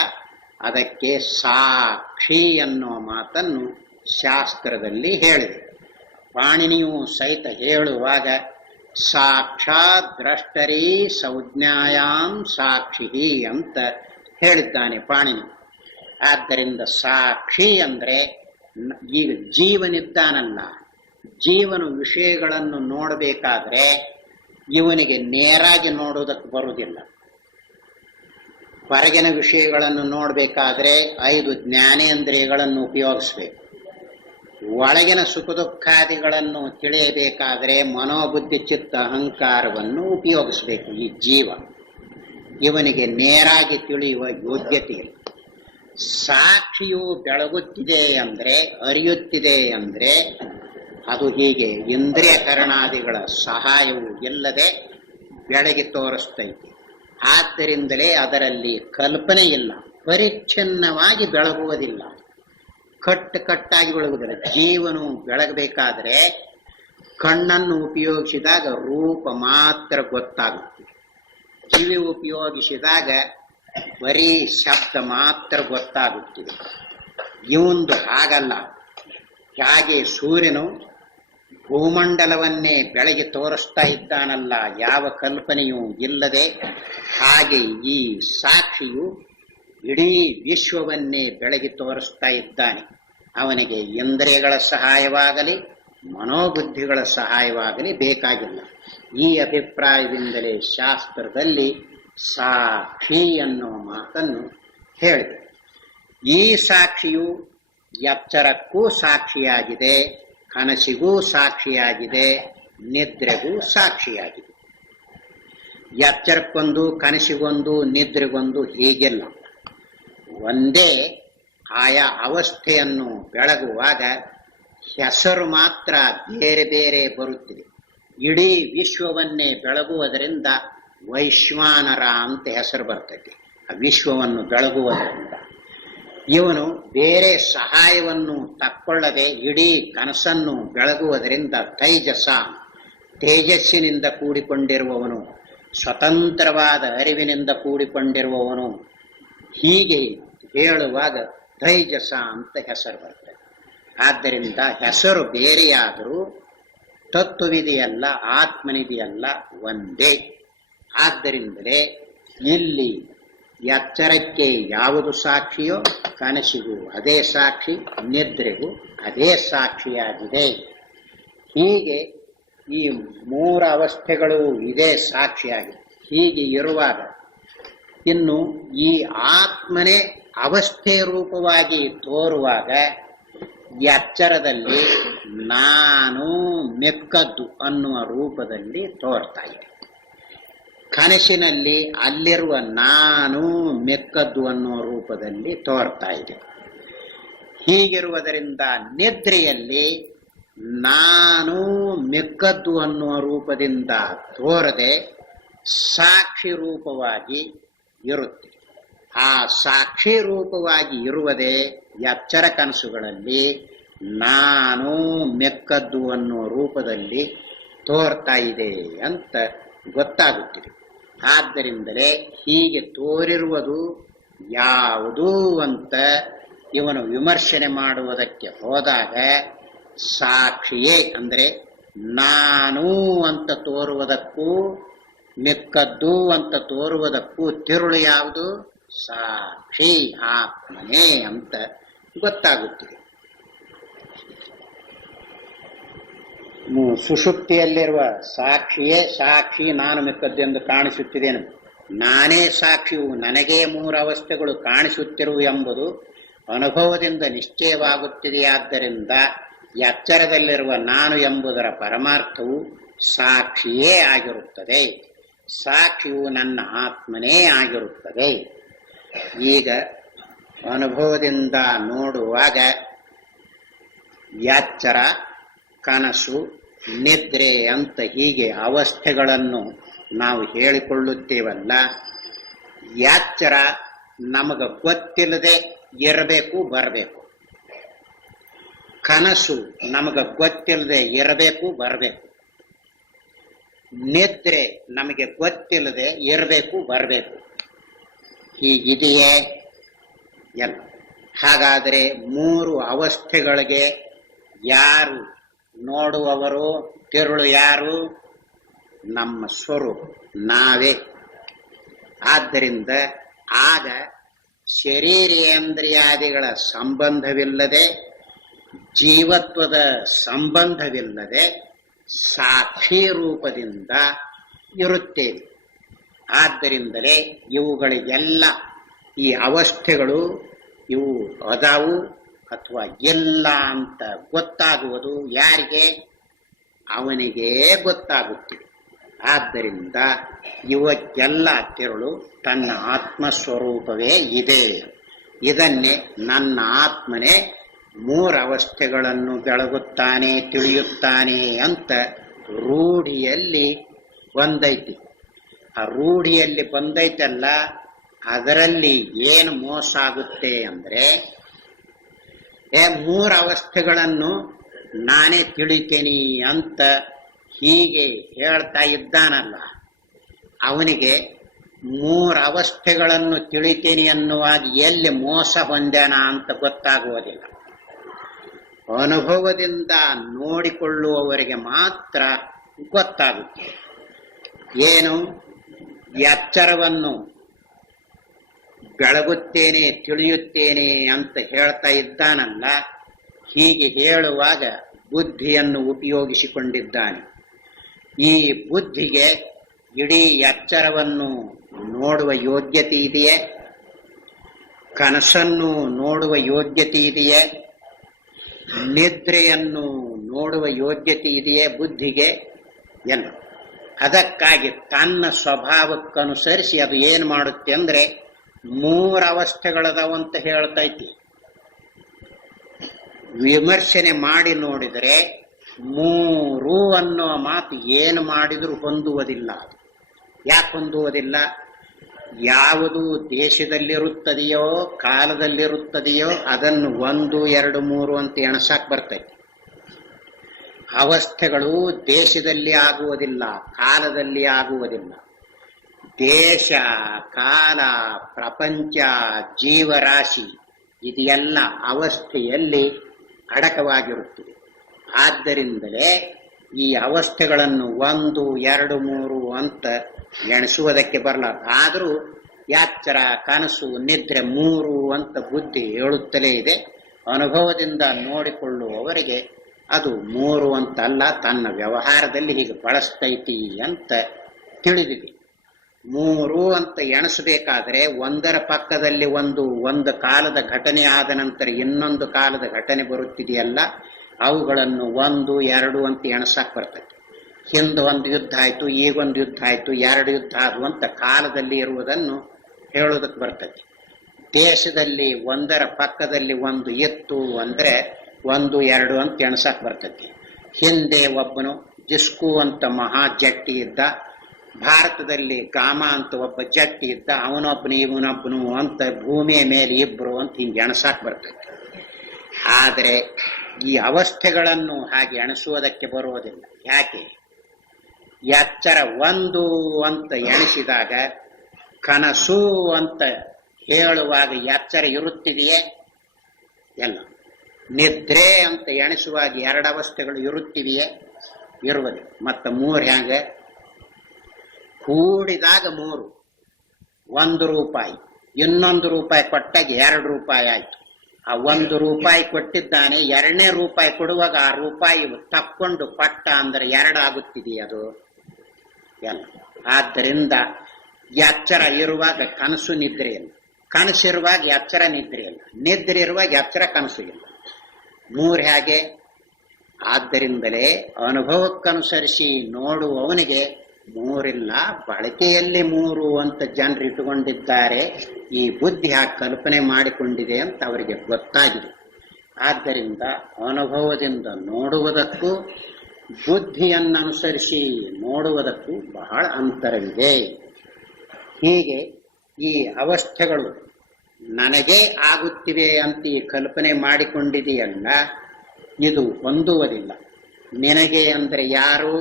ಅದಕ್ಕೆ ಸಾಕ್ಷಿ ಎನ್ನುವ ಮಾತನ್ನು ಶಾಸ್ತ್ರದಲ್ಲಿ ಹೇಳಿದೆ. ಪಾಣಿನಿಯು ಸಹಿತ ಹೇಳುವಾಗ ಸಾಕ್ಷಾತ್ ದ್ರಷ್ಟರಿ ಸಂಜ್ಞಾಯಾಂ ಸಾಕ್ಷಿ ಅಂತ ಹೇಳಿದ್ದಾನೆ ಪಾಣಿನಿ. ಆದ್ದರಿಂದ ಸಾಕ್ಷಿ ಅಂದ್ರೆ ಈಗ ಜೀವನಿದ್ದಾನಲ್ಲ, ಜೀವನು ವಿಷಯಗಳನ್ನು ನೋಡಬೇಕಾದ್ರೆ ಇವನಿಗೆ ನೇರಾಗಿ ನೋಡುವುದಕ್ಕೆ ಬರುವುದಿಲ್ಲ. ಹೊರಗಿನ ವಿಷಯಗಳನ್ನು ನೋಡಬೇಕಾದ್ರೆ 5 ಜ್ಞಾನೇಂದ್ರಿಯಗಳನ್ನು ಉಪಯೋಗಿಸಬೇಕು. ಒಳಗಿನ ಸುಖ ದುಃಖಾದಿಗಳನ್ನು ತಿಳಿಯಬೇಕಾದರೆ ಮನೋಬುದ್ಧಿ ಚಿತ್ತ ಅಹಂಕಾರವನ್ನು ಉಪಯೋಗಿಸಬೇಕು. ಈ ಜೀವ ಇವನಿಗೆ ನೇರಾಗಿ ತಿಳಿಯುವ ಯೋಗ್ಯತೆ ಇಲ್ಲ. ಸಾಕ್ಷಿಯು ಬೆಳಗುತ್ತಿದೆ ಅಂದ್ರೆ, ಅರಿಯುತ್ತಿದೆ ಅಂದ್ರೆ ಅದು ಹೀಗೆ ಇಂದ್ರಿಯಕರಣಾದಿಗಳ ಸಹಾಯವು ಇಲ್ಲದೆ ಬೆಳಗಿ ತೋರಿಸ್ತೈತಿ. ಆದ್ದರಿಂದಲೇ ಅದರಲ್ಲಿ ಕಲ್ಪನೆ ಇಲ್ಲ, ಪರಿಚ್ಛಿನ್ನವಾಗಿ ಬೆಳಗುವುದಿಲ್ಲ, ಕಟ್ಟಾಗಿ ಬೆಳಗುವುದಿಲ್ಲ. ಜೀವನು ಬೆಳಗಬೇಕಾದ್ರೆ ಕಣ್ಣನ್ನು ಉಪಯೋಗಿಸಿದಾಗ ರೂಪ ಮಾತ್ರ ಗೊತ್ತಾಗುತ್ತದೆ, ಕಿವಿ ಉಪಯೋಗಿಸಿದಾಗ ಬರೀ ಶಬ್ದ ಮಾತ್ರ ಗೊತ್ತಾಗುತ್ತಿದೆ. ಇವಂದು ಹಾಗಲ್ಲ. ಹಾಗೆ ಸೂರ್ಯನು ಭೂಮಂಡಲವನ್ನೇ ಬೆಳಗಿ ತೋರಿಸ್ತಾ ಇದ್ದಾನಲ್ಲ, ಯಾವ ಕಲ್ಪನೆಯೂ ಇಲ್ಲದೆ, ಹಾಗೆ ಈ ಸಾಕ್ಷಿಯು ಇಡೀ ವಿಶ್ವವನ್ನೇ ಬೆಳಗಿ ತೋರಿಸ್ತಾ ಇದ್ದಾನೆ. ಅವನಿಗೆ ಇಂದ್ರಿಯಗಳ ಸಹಾಯವಾಗಲಿ ಮನೋಬುದ್ಧಿಗಳ ಸಹಾಯವಾಗಲಿ ಬೇಕಾಗಿಲ್ಲ. ಈ ಅಭಿಪ್ರಾಯದಿಂದಲೇ ಶಾಸ್ತ್ರದಲ್ಲಿ ಸಾಕ್ಷಿ ಅನ್ನುವ ಮಾತನ್ನು ಹೇಳಿದೆ. ಈ ಸಾಕ್ಷಿಯು ಎಚ್ಚರಕ್ಕೂ ಸಾಕ್ಷಿಯಾಗಿದೆ, ಕನಸಿಗೂ ಸಾಕ್ಷಿಯಾಗಿದೆ, ನಿದ್ರೆಗೂ ಸಾಕ್ಷಿಯಾಗಿದೆ. ಎಚ್ಚರಕ್ಕೊಂದು, ಕನಸಿಗೊಂದು, ನಿದ್ರೆಗೊಂದು ಹೀಗಿಲ್ಲ. ಒಂದೇ ಆಯಾ ಅವಸ್ಥೆಯನ್ನು ಬೆಳಗುವಾಗ ಹೆಸರು ಮಾತ್ರ ಬೇರೆ ಬೇರೆ ಬರುತ್ತಿದೆ. ಇಡೀ ವಿಶ್ವವನ್ನೇ ಬೆಳಗುವುದರಿಂದ ವೈಶ್ವಾನರ ಅಂತ ಹೆಸರು ಬರ್ತದೆ. ಆ ವಿಶ್ವವನ್ನು ಬೆಳಗುವುದರಿಂದ ಇವನು ಬೇರೆ ಸಹಾಯವನ್ನು ತಕ್ಕೊಳ್ಳದೆ ಇಡೀ ಕನಸನ್ನು ಬೆಳಗುವುದರಿಂದ ತೈಜಸ, ತೇಜಸ್ಸಿನಿಂದ ಕೂಡಿಕೊಂಡಿರುವವನು, ಸ್ವತಂತ್ರವಾದ ಅರಿವಿನಿಂದ ಕೂಡಿಕೊಂಡಿರುವವನು. ಹೀಗೆ ಹೇಳುವಾಗ ತೈಜಸ ಅಂತ ಹೆಸರು ಬರ್ತದೆ. ಆದ್ದರಿಂದ ಹೆಸರು ಬೇರೆಯಾದರೂ ತತ್ವವಿದೆಯಲ್ಲ, ಆತ್ಮನಿದೆಯಲ್ಲ ಒಂದೇ. ಆದ್ದರಿಂದಲೇ ಇಲ್ಲಿ ಎಚ್ಚರಕ್ಕೆ ಯಾವುದು ಸಾಕ್ಷಿಯೋ ಕನಸಿಗೂ ಅದೇ ಸಾಕ್ಷಿ, ನಿದ್ರೆಗೂ ಅದೇ ಸಾಕ್ಷಿಯಾಗಿದೆ. ಹೀಗೆ ಈ ಮೂರು ಅವಸ್ಥೆಗಳು ಇದೇ ಸಾಕ್ಷಿಯಾಗಿದೆ. ಹೀಗೆ ಇರುವಾಗ ಇನ್ನು ಈ ಆತ್ಮನೇ ಅವಸ್ಥೆ ರೂಪವಾಗಿ ತೋರುವಾಗ ಎಚ್ಚರದಲ್ಲಿ ನಾನು ಮೆಕ್ಕದ್ದು ಅನ್ನುವ ರೂಪದಲ್ಲಿ ತೋರ್ತಾ ಇದೆ. ಕನಸಿನಲ್ಲಿ ಅಲ್ಲಿರುವ ನಾನು ಮೆಕ್ಕದ್ದು ಅನ್ನುವ ರೂಪದಲ್ಲಿ ತೋರ್ತಾ ಇದೆ. ಹೀಗಿರುವುದರಿಂದ ನಿದ್ರೆಯಲ್ಲಿ ನಾನು ಮೆಕ್ಕದ್ದು ಅನ್ನುವ ರೂಪದಿಂದ ತೋರದೆ ಸಾಕ್ಷಿ ರೂಪವಾಗಿ ಇರುತ್ತೆ. ಆ ಸಾಕ್ಷಿ ರೂಪವಾಗಿ ಇರುವುದೇ ಎಚ್ಚರ ಕನಸುಗಳಲ್ಲಿ ನಾನು ಮೆಕ್ಕದ್ದು ಅನ್ನುವ ರೂಪದಲ್ಲಿ ತೋರ್ತಾ ಇದೆ ಅಂತ ಗೊತ್ತಾಗುತ್ತಿದೆ. ಆದ್ದರಿಂದಲೇ ಹೀಗೆ ತೋರಿರುವುದು ಯಾವುದು ಅಂತ ಇವನು ವಿಮರ್ಶನೆ ಮಾಡುವುದಕ್ಕೆ ಹೋದಾಗ ಸಾಕ್ಷಿಯೇ ಅಂದರೆ ನಾನು ಅಂತ ತೋರುವುದಕ್ಕೂ ಮೆಕ್ಕದ್ದು ಅಂತ ತೋರುವುದಕ್ಕೂ ತಿರುಳು ಯಾವುದು? ಸಾಕ್ಷಿ ಆತ್ಮನೇ ಅಂತ ಗೊತ್ತಾಗುತ್ತಿದೆ. ಸುಷುಪ್ತಿಯಲ್ಲಿರುವ ಸಾಕ್ಷಿಯೇ ಸಾಕ್ಷಿ ನಾನು ಮೆಕ್ಕದ್ದು ಎಂದು ಕಾಣಿಸುತ್ತಿದ್ದೇನೆ. ನಾನೇ ಸಾಕ್ಷಿಯು, ನನಗೇ ಮೂರು ಅವಸ್ಥೆಗಳು ಕಾಣಿಸುತ್ತಿರುವು ಎಂಬುದು ಅನುಭವದಿಂದ ನಿಶ್ಚಯವಾಗುತ್ತಿದೆಯಾದ್ದರಿಂದ ಎಚ್ಚರದಲ್ಲಿರುವ ನಾನು ಎಂಬುದರ ಪರಮಾರ್ಥವು ಸಾಕ್ಷಿಯೇ ಆಗಿರುತ್ತದೆ. ಸಾಕ್ಷಿಯು ನನ್ನ ಆತ್ಮನೇ ಆಗಿರುತ್ತದೆ. ಈಗ ಅನುಭವದಿಂದ ನೋಡುವಾಗ ಎಚ್ಚರ, ಕನಸು, ನಿದ್ರೆ ಅಂತ ಹೀಗೆ ಅವಸ್ಥೆಗಳನ್ನು ನಾವು ಹೇಳಿಕೊಳ್ಳುತ್ತೇವಲ್ಲ, ಎಚ್ಚರ ನಮಗ ಗೊತ್ತಿಲ್ಲದೆ ಇರಬೇಕು ಬರಬೇಕು, ಕನಸು ನಮಗ ಗೊತ್ತಿಲ್ಲದೆ ಇರಬೇಕು ಬರಬೇಕು, ನಿದ್ರೆ ನಮಗೆ ಗೊತ್ತಿಲ್ಲದೆ ಇರಬೇಕು ಬರಬೇಕು. ಹೀಗಿದೆಯೇ ಎಲ್ಲ? ಹಾಗಾದರೆ ಮೂರು ಅವಸ್ಥೆಗಳಿಗೆ ಯಾರು ನೋಡುವವರು? ತಿರುಳು ಯಾರು? ನಮ್ಮ ಸ್ವರೂಪ, ನಾವೇ. ಆದ್ದರಿಂದ ಆಗ ಶರೀರೇಂದ್ರಿಯಾದಿಗಳ ಸಂಬಂಧವಿಲ್ಲದೆ, ಜೀವತ್ವದ ಸಂಬಂಧವಿಲ್ಲದೆ ಸಾಕ್ಷಿ ರೂಪದಿಂದ ಇರುತ್ತೇವೆ. ಆದ್ದರಿಂದಲೇ ಇವುಗಳಿಗೆಲ್ಲ ಈ ಅವಸ್ಥೆಗಳು ಇವು ಅದಾವು ಅಥವಾ ಇಲ್ಲ ಅಂತ ಗೊತ್ತಾಗುವುದು ಯಾರಿಗೆ? ಅವನಿಗೇ ಗೊತ್ತಾಗುತ್ತಿದೆ. ಆದ್ದರಿಂದ ಇವಕ್ಕೆಲ್ಲ ತಿರುಳು ತನ್ನ ಆತ್ಮಸ್ವರೂಪವೇ ಇದೆ. ಇದನ್ನೇ ನನ್ನ ಆತ್ಮನೇ ಮೂರು ಅವಸ್ಥೆಗಳನ್ನು ಬೆಳಗುತ್ತಾನೆ, ತಿಳಿಯುತ್ತಾನೆ ಅಂತ ರೂಢಿಯಲ್ಲಿ ಬಂದೈತಿ. ಆ ರೂಢಿಯಲ್ಲಿ ಬಂದೈತಲ್ಲ, ಅದರಲ್ಲಿ ಏನು ಮೋಸ ಆಗುತ್ತೆ ಅಂದರೆ, ಮೂರು ಅವಸ್ಥೆಗಳನ್ನು ನಾನೇ ತಿಳಿತೇನೆ ಅಂತ ಹೀಗೆ ಹೇಳ್ತಾ ಇದ್ದಾನಲ್ಲ, ಅವನಿಗೆ ಮೂರು ಅವಸ್ಥೆಗಳನ್ನು ತಿಳಿತೇನೆ ಅನ್ನುವಾಗ ಎಲ್ಲಿ ಮೋಸ ಹೊಂದ್ಯಾನ ಅಂತ ಗೊತ್ತಾಗುವುದಿಲ್ಲ. ಅನುಭವದಿಂದ ನೋಡಿಕೊಳ್ಳುವವರಿಗೆ ಮಾತ್ರ ಗೊತ್ತಾಗುತ್ತೆ. ಏನು? ಎಚ್ಚರವನ್ನು ಬೆಳಗುತ್ತೇನೆ, ತಿಳಿಯುತ್ತೇನೆ ಅಂತ ಹೇಳ್ತಾ ಇದ್ದಾನಲ್ಲ, ಹೀಗೆ ಹೇಳುವಾಗ ಬುದ್ಧಿಯನ್ನು ಉಪಯೋಗಿಸಿಕೊಂಡಿದ್ದಾನೆ. ಈ ಬುದ್ಧಿಗೆ ಇಡೀ ಎಚ್ಚರವನ್ನು ನೋಡುವ ಯೋಗ್ಯತೆ ಇದೆಯೇ? ಕನಸನ್ನು ನೋಡುವ ಯೋಗ್ಯತೆ ಇದೆಯೇ? ನಿದ್ರೆಯನ್ನು ನೋಡುವ ಯೋಗ್ಯತೆ ಇದೆಯೇ ಬುದ್ಧಿಗೆ? ಎಲ್ಲ. ಅದಕ್ಕಾಗಿ ತನ್ನ ಸ್ವಭಾವಕ್ಕನುಸರಿಸಿ ಅದು ಏನು ಮಾಡುತ್ತೆ ಅಂದ್ರೆ 3 ಅವಸ್ಥೆಗಳದಾವಂತ ಹೇಳ್ತೈತಿ. ವಿಮರ್ಶನೆ ಮಾಡಿ ನೋಡಿದರೆ 3 ಅನ್ನೋ ಮಾತು ಏನು ಮಾಡಿದರೂ ಹೊಂದುವುದಿಲ್ಲ. ಯಾಕೆ ಹೊಂದುವುದಿಲ್ಲ? ಯಾವುದು ದೇಶದಲ್ಲಿರುತ್ತದೆಯೋ ಕಾಲದಲ್ಲಿರುತ್ತದೆಯೋ ಅದನ್ನು 1, 2, 3 ಅಂತ ಎಣಸಕ್ ಬರ್ತೈತಿ. ಅವಸ್ಥೆಗಳು ದೇಶದಲ್ಲಿ ಆಗುವುದಿಲ್ಲ, ಕಾಲದಲ್ಲಿ ಆಗುವುದಿಲ್ಲ. ದೇಶ, ಕಾಲ, ಪ್ರಪಂಚ, ಜೀವರಾಶಿ ಇದೆಲ್ಲ ಅವಸ್ಥೆಯಲ್ಲಿ ಅಡಕವಾಗಿರುತ್ತದೆ. ಆದ್ದರಿಂದಲೇ ಈ ಅವಸ್ಥೆಗಳನ್ನು 1, 2, 3 ಅಂತ ಎಣಿಸುವುದಕ್ಕೆ ಬರಲಾರ. ಆದರೂ ಎಚ್ಚರ, ಕನಸು, ನಿದ್ರೆ 3 ಅಂತ ಬುದ್ಧಿ ಹೇಳುತ್ತಲೇ ಇದೆ. ಅನುಭವದಿಂದ ನೋಡಿಕೊಳ್ಳುವವರಿಗೆ ಅದು 3 ಅಂತಲ್ಲ, ತನ್ನ ವ್ಯವಹಾರದಲ್ಲಿ ಹೀಗೆ ಬಳಸ್ತೈತಿ ಅಂತ ತಿಳಿದಿದೆ. 3 ಅಂತ ಎಣಿಸಬೇಕಾದ್ರೆ ಒಂದರ ಪಕ್ಕದಲ್ಲಿ ಒಂದು ಕಾಲದ ಘಟನೆ ಆದ ನಂತರ ಇನ್ನೊಂದು ಕಾಲದ ಘಟನೆ ಬರುತ್ತಿದೆಯಲ್ಲ, ಅವುಗಳನ್ನು 1, 2 ಅಂತ ಎಣಸಕ್ ಬರ್ತೈತಿ. ಹಿಂದೆ ಒಂದು ಯುದ್ಧ ಆಯ್ತು, ಈಗೊಂದು ಯುದ್ಧ ಆಯ್ತು, 2 ಯುದ್ಧ ಆದವು ಅಂತ ಕಾಲದಲ್ಲಿ ಇರುವುದನ್ನು ಹೇಳೋದಕ್ಕೆ ಬರ್ತೈತಿ. ದೇಶದಲ್ಲಿ ಒಂದರ ಪಕ್ಕದಲ್ಲಿ ಒಂದು ಇತ್ತು ಅಂದ್ರೆ 1, 2 ಅಂತ ಎಣಸಕ್ ಬರ್ತೈತಿ. ಹಿಂದೆ ಒಬ್ಬನು ಜಿಸ್ಕು ಅಂತ ಮಹಾ ಜಟ್ಟಿ ಇದ್ದ, ಭಾರತದಲ್ಲಿ ಗಾಮ ಅಂತ ಒಬ್ಬ ಜಟ್ಟಿ ಇದ್ದ, ಅವನೊಬ್ಬನು ಇವನೊಬ್ಬನು ಅಂತ ಭೂಮಿಯ ಮೇಲೆ 2 ಅಂತ ಹಿಂಗೆ ಎಣಸಾಕ್ ಬರ್ತೈತಿ. ಆದರೆ ಈ ಅವಸ್ಥೆಗಳನ್ನು ಹಾಗೆ ಎಣಿಸುವುದಕ್ಕೆ ಬರುವುದಿಲ್ಲ. ಯಾಕೆ? ಎಚ್ಚರ 1 ಅಂತ ಎಣಿಸಿದಾಗ ಕನಸು ಅಂತ ಹೇಳುವಾಗ ಎಚ್ಚರ ಇರುತ್ತಿದೆಯೇ? ಎಲ್ಲ. ನಿದ್ರೆ ಅಂತ ಎಣಿಸುವಾಗ 2 ಅವಸ್ಥೆಗಳು ಇರುತ್ತಿವೆಯೇ? ಇರುವುದಿಲ್ಲ. ಮತ್ತು 3 ಹ್ಯಾಂಗ? ಕೂಡಿದಾಗ 3. 1 ರೂಪಾಯಿ ಇನ್ನೊಂದು ರೂಪಾಯಿ ಕೊಟ್ಟಾಗ 2 ರೂಪಾಯಿ ಆಯ್ತು. ಆ 1 ರೂಪಾಯಿ ಕೊಟ್ಟಿದ್ದಾನೆ, 2ನೇ ರೂಪಾಯಿ ಕೊಡುವಾಗ ಆ ರೂಪಾಯಿ ತಕ್ಕೊಂಡು ಕೊಟ್ಟ ಅಂದ್ರೆ 2 ಆಗುತ್ತಿದೆಯೇ ಅದು? ಎಲ್ಲ. ಆದ್ದರಿಂದ ಎಚ್ಚರ ಇರುವಾಗ ಕನಸು ನಿದ್ರೆ ಇಲ್ಲ, ಕನಸಿರುವಾಗ ಎಚ್ಚರ ನಿದ್ರೆ ಇಲ್ಲ, ನಿದ್ರೆ ಇರುವಾಗ ಎಚ್ಚರ ಕನಸು ಇಲ್ಲ. 3 ಹೇಗೆ? ಆದ್ದರಿಂದಲೇ ಅನುಭವಕ್ಕನುಸರಿಸಿ ನೋಡುವವನಿಗೆ 3 ಇಲ್ಲ, ಬಳಕೆಯಲ್ಲಿ 3 ಅಂತ ಜನರು ಇಟ್ಟುಕೊಂಡಿದ್ದಾರೆ. ಈ ಬುದ್ಧಿ ಆ ಕಲ್ಪನೆ ಮಾಡಿಕೊಂಡಿದೆ ಅಂತ ಅವರಿಗೆ ಗೊತ್ತಾಗಿದೆ. ಆದ್ದರಿಂದ ಅನುಭವದಿಂದ ನೋಡುವುದಕ್ಕೂ ಬುದ್ಧಿಯನ್ನನುಸರಿಸಿ ನೋಡುವುದಕ್ಕೂ ಬಹಳ ಅಂತರವಿದೆ. ಹೀಗೆ ಈ ಅವಸ್ಥೆಗಳು ನನಗೇ ಆಗುತ್ತಿವೆ ಅಂತ ಈ ಕಲ್ಪನೆ ಮಾಡಿಕೊಂಡಿದೆಯಲ್ಲ, ಇದು ಹೊಂದುವುದಿಲ್ಲ. ನಿನಗೆ ಅಂದರೆ ಯಾರು?